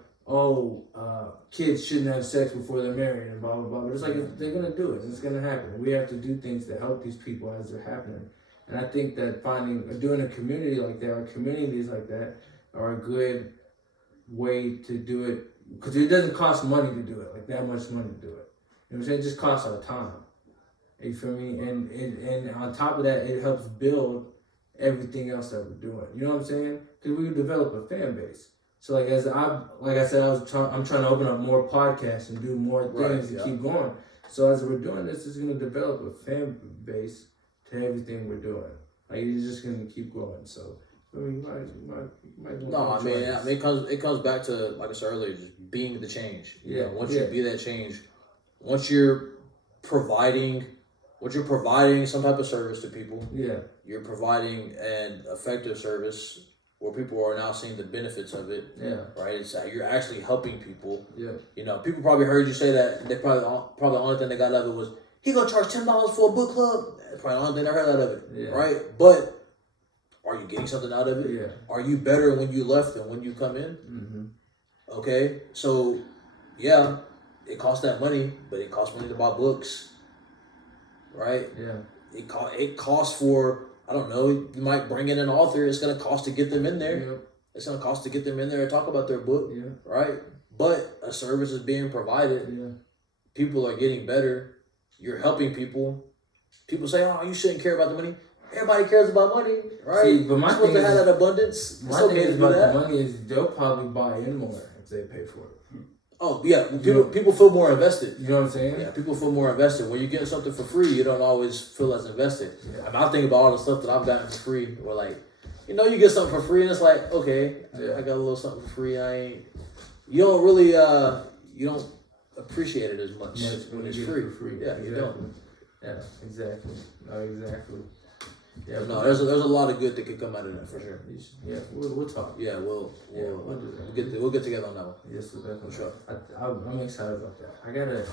kids shouldn't have sex before they're married and blah, blah, blah. But it's like, they're going to do it. It's going to happen. We have to do things to help these people as they're happening. And I think that doing a community like that, or communities like that, are a good way to do it. Because it doesn't cost money to do it, like that much money to do it. You know what I'm saying? It just costs our time. You feel me? And on top of that, it helps build everything else that we're doing. You know what I'm saying? Because we develop a fan base. So like I'm trying to open up more podcasts and do more things to keep going. So as we're doing this, it's going to develop a fan base to everything we're doing. Like it's just going to keep growing. So I mean, you might no, I mean, it comes back to, like I said earlier, just being the change. You know, once you be that change, once you're providing some type of service to people, you're providing an effective service where people are now seeing the benefits of it. Yeah. Right? It's you're actually helping people. Yeah. You know, people probably heard you say that. They probably the only thing they got out of it was, he gonna charge $10 for a book club. That's probably the only thing they heard out of it. Yeah. Right? But are you getting something out of it? Yeah. Are you better when you left than when you come in? Mm-hmm. Okay. So yeah, it costs that money, but it costs money to buy books. Right? Yeah. It costs for, I don't know, you might bring in an author. It's going to cost to get them in there. Yep. It's going to cost to get them in there and talk about their book. Yeah. Right? But a service is being provided. Yeah. People are getting better. You're helping people. People say, oh, you shouldn't care about the money. Everybody cares about money, right? See, but my thing is, have that abundance. My thing is about the money is they'll probably buy in more if they pay for it. Oh, yeah. People feel more invested. You know what I'm saying? Yeah, people feel more invested. When you're getting something for free, you don't always feel as invested. Yeah. I mean, I think about all the stuff that I've gotten for free. Where, like, you know, you get something for free, and it's like, okay, I got a little something for free. You don't really, you don't appreciate it as much when it's free. For free. Yeah, you don't. Yeah, exactly. No, exactly. Yeah, No, there's a lot of good that could come out of that for sure. Yeah, we'll talk. Yeah, we'll do that. we'll get together on that one. Yes, definitely. For sure. I'm excited about that. I gotta.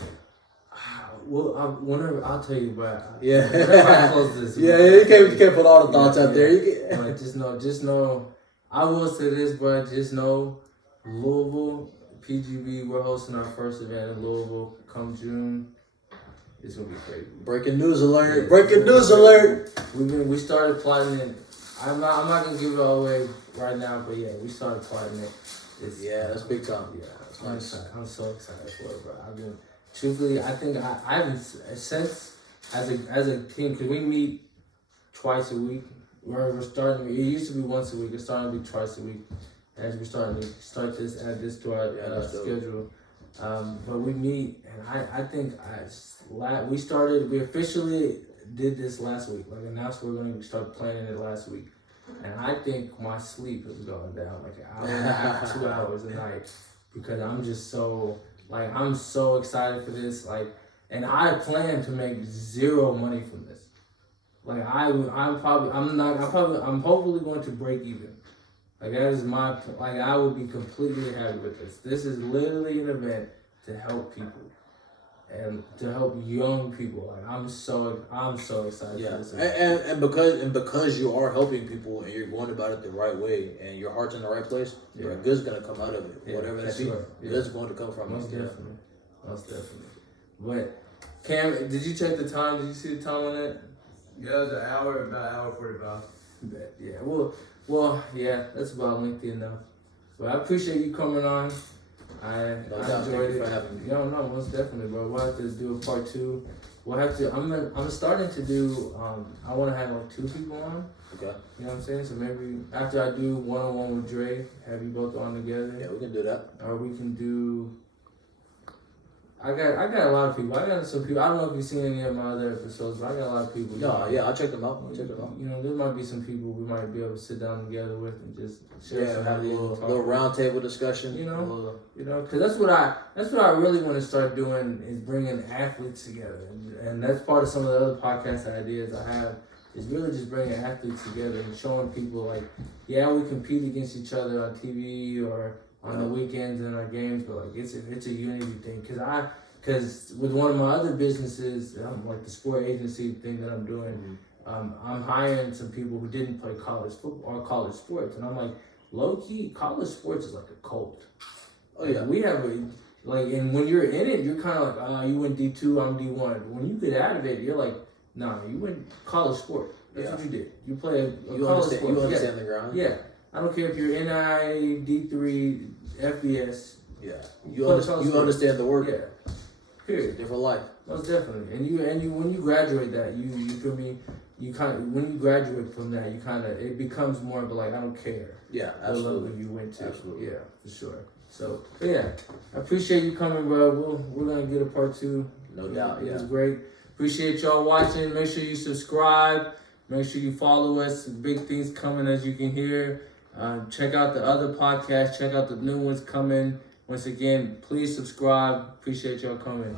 Whenever I'll tell you, but Yeah. whenever I close this, You can't put all the thoughts out there. But just know. I will say this, bro. Just know, Louisville, PGB. We're hosting our first event in Louisville come June. It's gonna be crazy. Breaking news alert! Yeah. Breaking news alert! We started plotting it. I'm not gonna give it all away right now, but yeah, we started plotting it. Yeah, that's big time. Yeah, That's nice. I'm so excited for it, bro. I've been truthfully, I think I haven't since as a team because we meet twice a week. We're starting. It used to be once a week. It's starting to be twice a week. As we're starting to add this to our schedule. But we meet, and I think we officially did this last week. Like announced we're going to start planning it last week. And I think my sleep has gone down like an hour and a half, 2 hours a night. Because I'm just so, I'm so excited for this. And I plan to make zero money from this. I'm hopefully going to break even. That is I would be completely happy with this. This is literally an event to help people and to help young people. I'm so excited for this event. And because you are helping people and you're going about it the right way and your heart's in the right place, good's gonna come out of it. Whatever that be, good's going to come from it. Most definitely. But Cam, did you check the time? Did you see the time on that? Yeah, it was about an hour 45. Yeah, well, yeah, that's about lengthy enough. But I appreciate you coming on. I enjoyed it. For having me. No, most definitely, bro. We'll have to do a part 2. We'll have to. I'm starting to do. I want to have 2 people on. Okay. You know what I'm saying? So maybe after I do one-on-one with Dre, have you both on together. Yeah, we can do that. Or we can do. I got a lot of people. I got some people. I don't know if you've seen any of my other episodes, but I got a lot of people. No, yeah, I'll check them out. There might be some people we might be able to sit down together with and just share some have a little round table discussion. Because that's what I really want to start doing is bringing athletes together, and that's part of some of the other podcast ideas I have. Is really just bringing athletes together and showing people we compete against each other on TV or on the weekends and our games, but it's a unity thing. Cause with one of my other businesses, the sport agency thing that I'm doing, I'm hiring some people who didn't play college football or college sports, and I'm low key, college sports is like a cult. Oh yeah, we have and when you're in it, you're kind of you went D2, I'm D1. When you get out of it, you're nah, you went college sport. That's what you did. You play a college sport. You understand the ground. Yeah. I don't care if you're NI, D3, FBS. Yeah, you understand the word. Yeah, period. It's a different life. Most definitely. And you when you graduate that, you feel me. You when you graduate from that, it becomes more of I don't care. Yeah, absolutely. The level you went to. Absolutely. Yeah, for sure. So, but yeah, I appreciate you coming, bro. We're gonna get a part 2. No doubt. It was great. Appreciate y'all watching. Make sure you subscribe. Make sure you follow us. Big things coming, as you can hear. Check out the other podcasts. Check out the new ones coming. Once again, please subscribe. Appreciate y'all coming.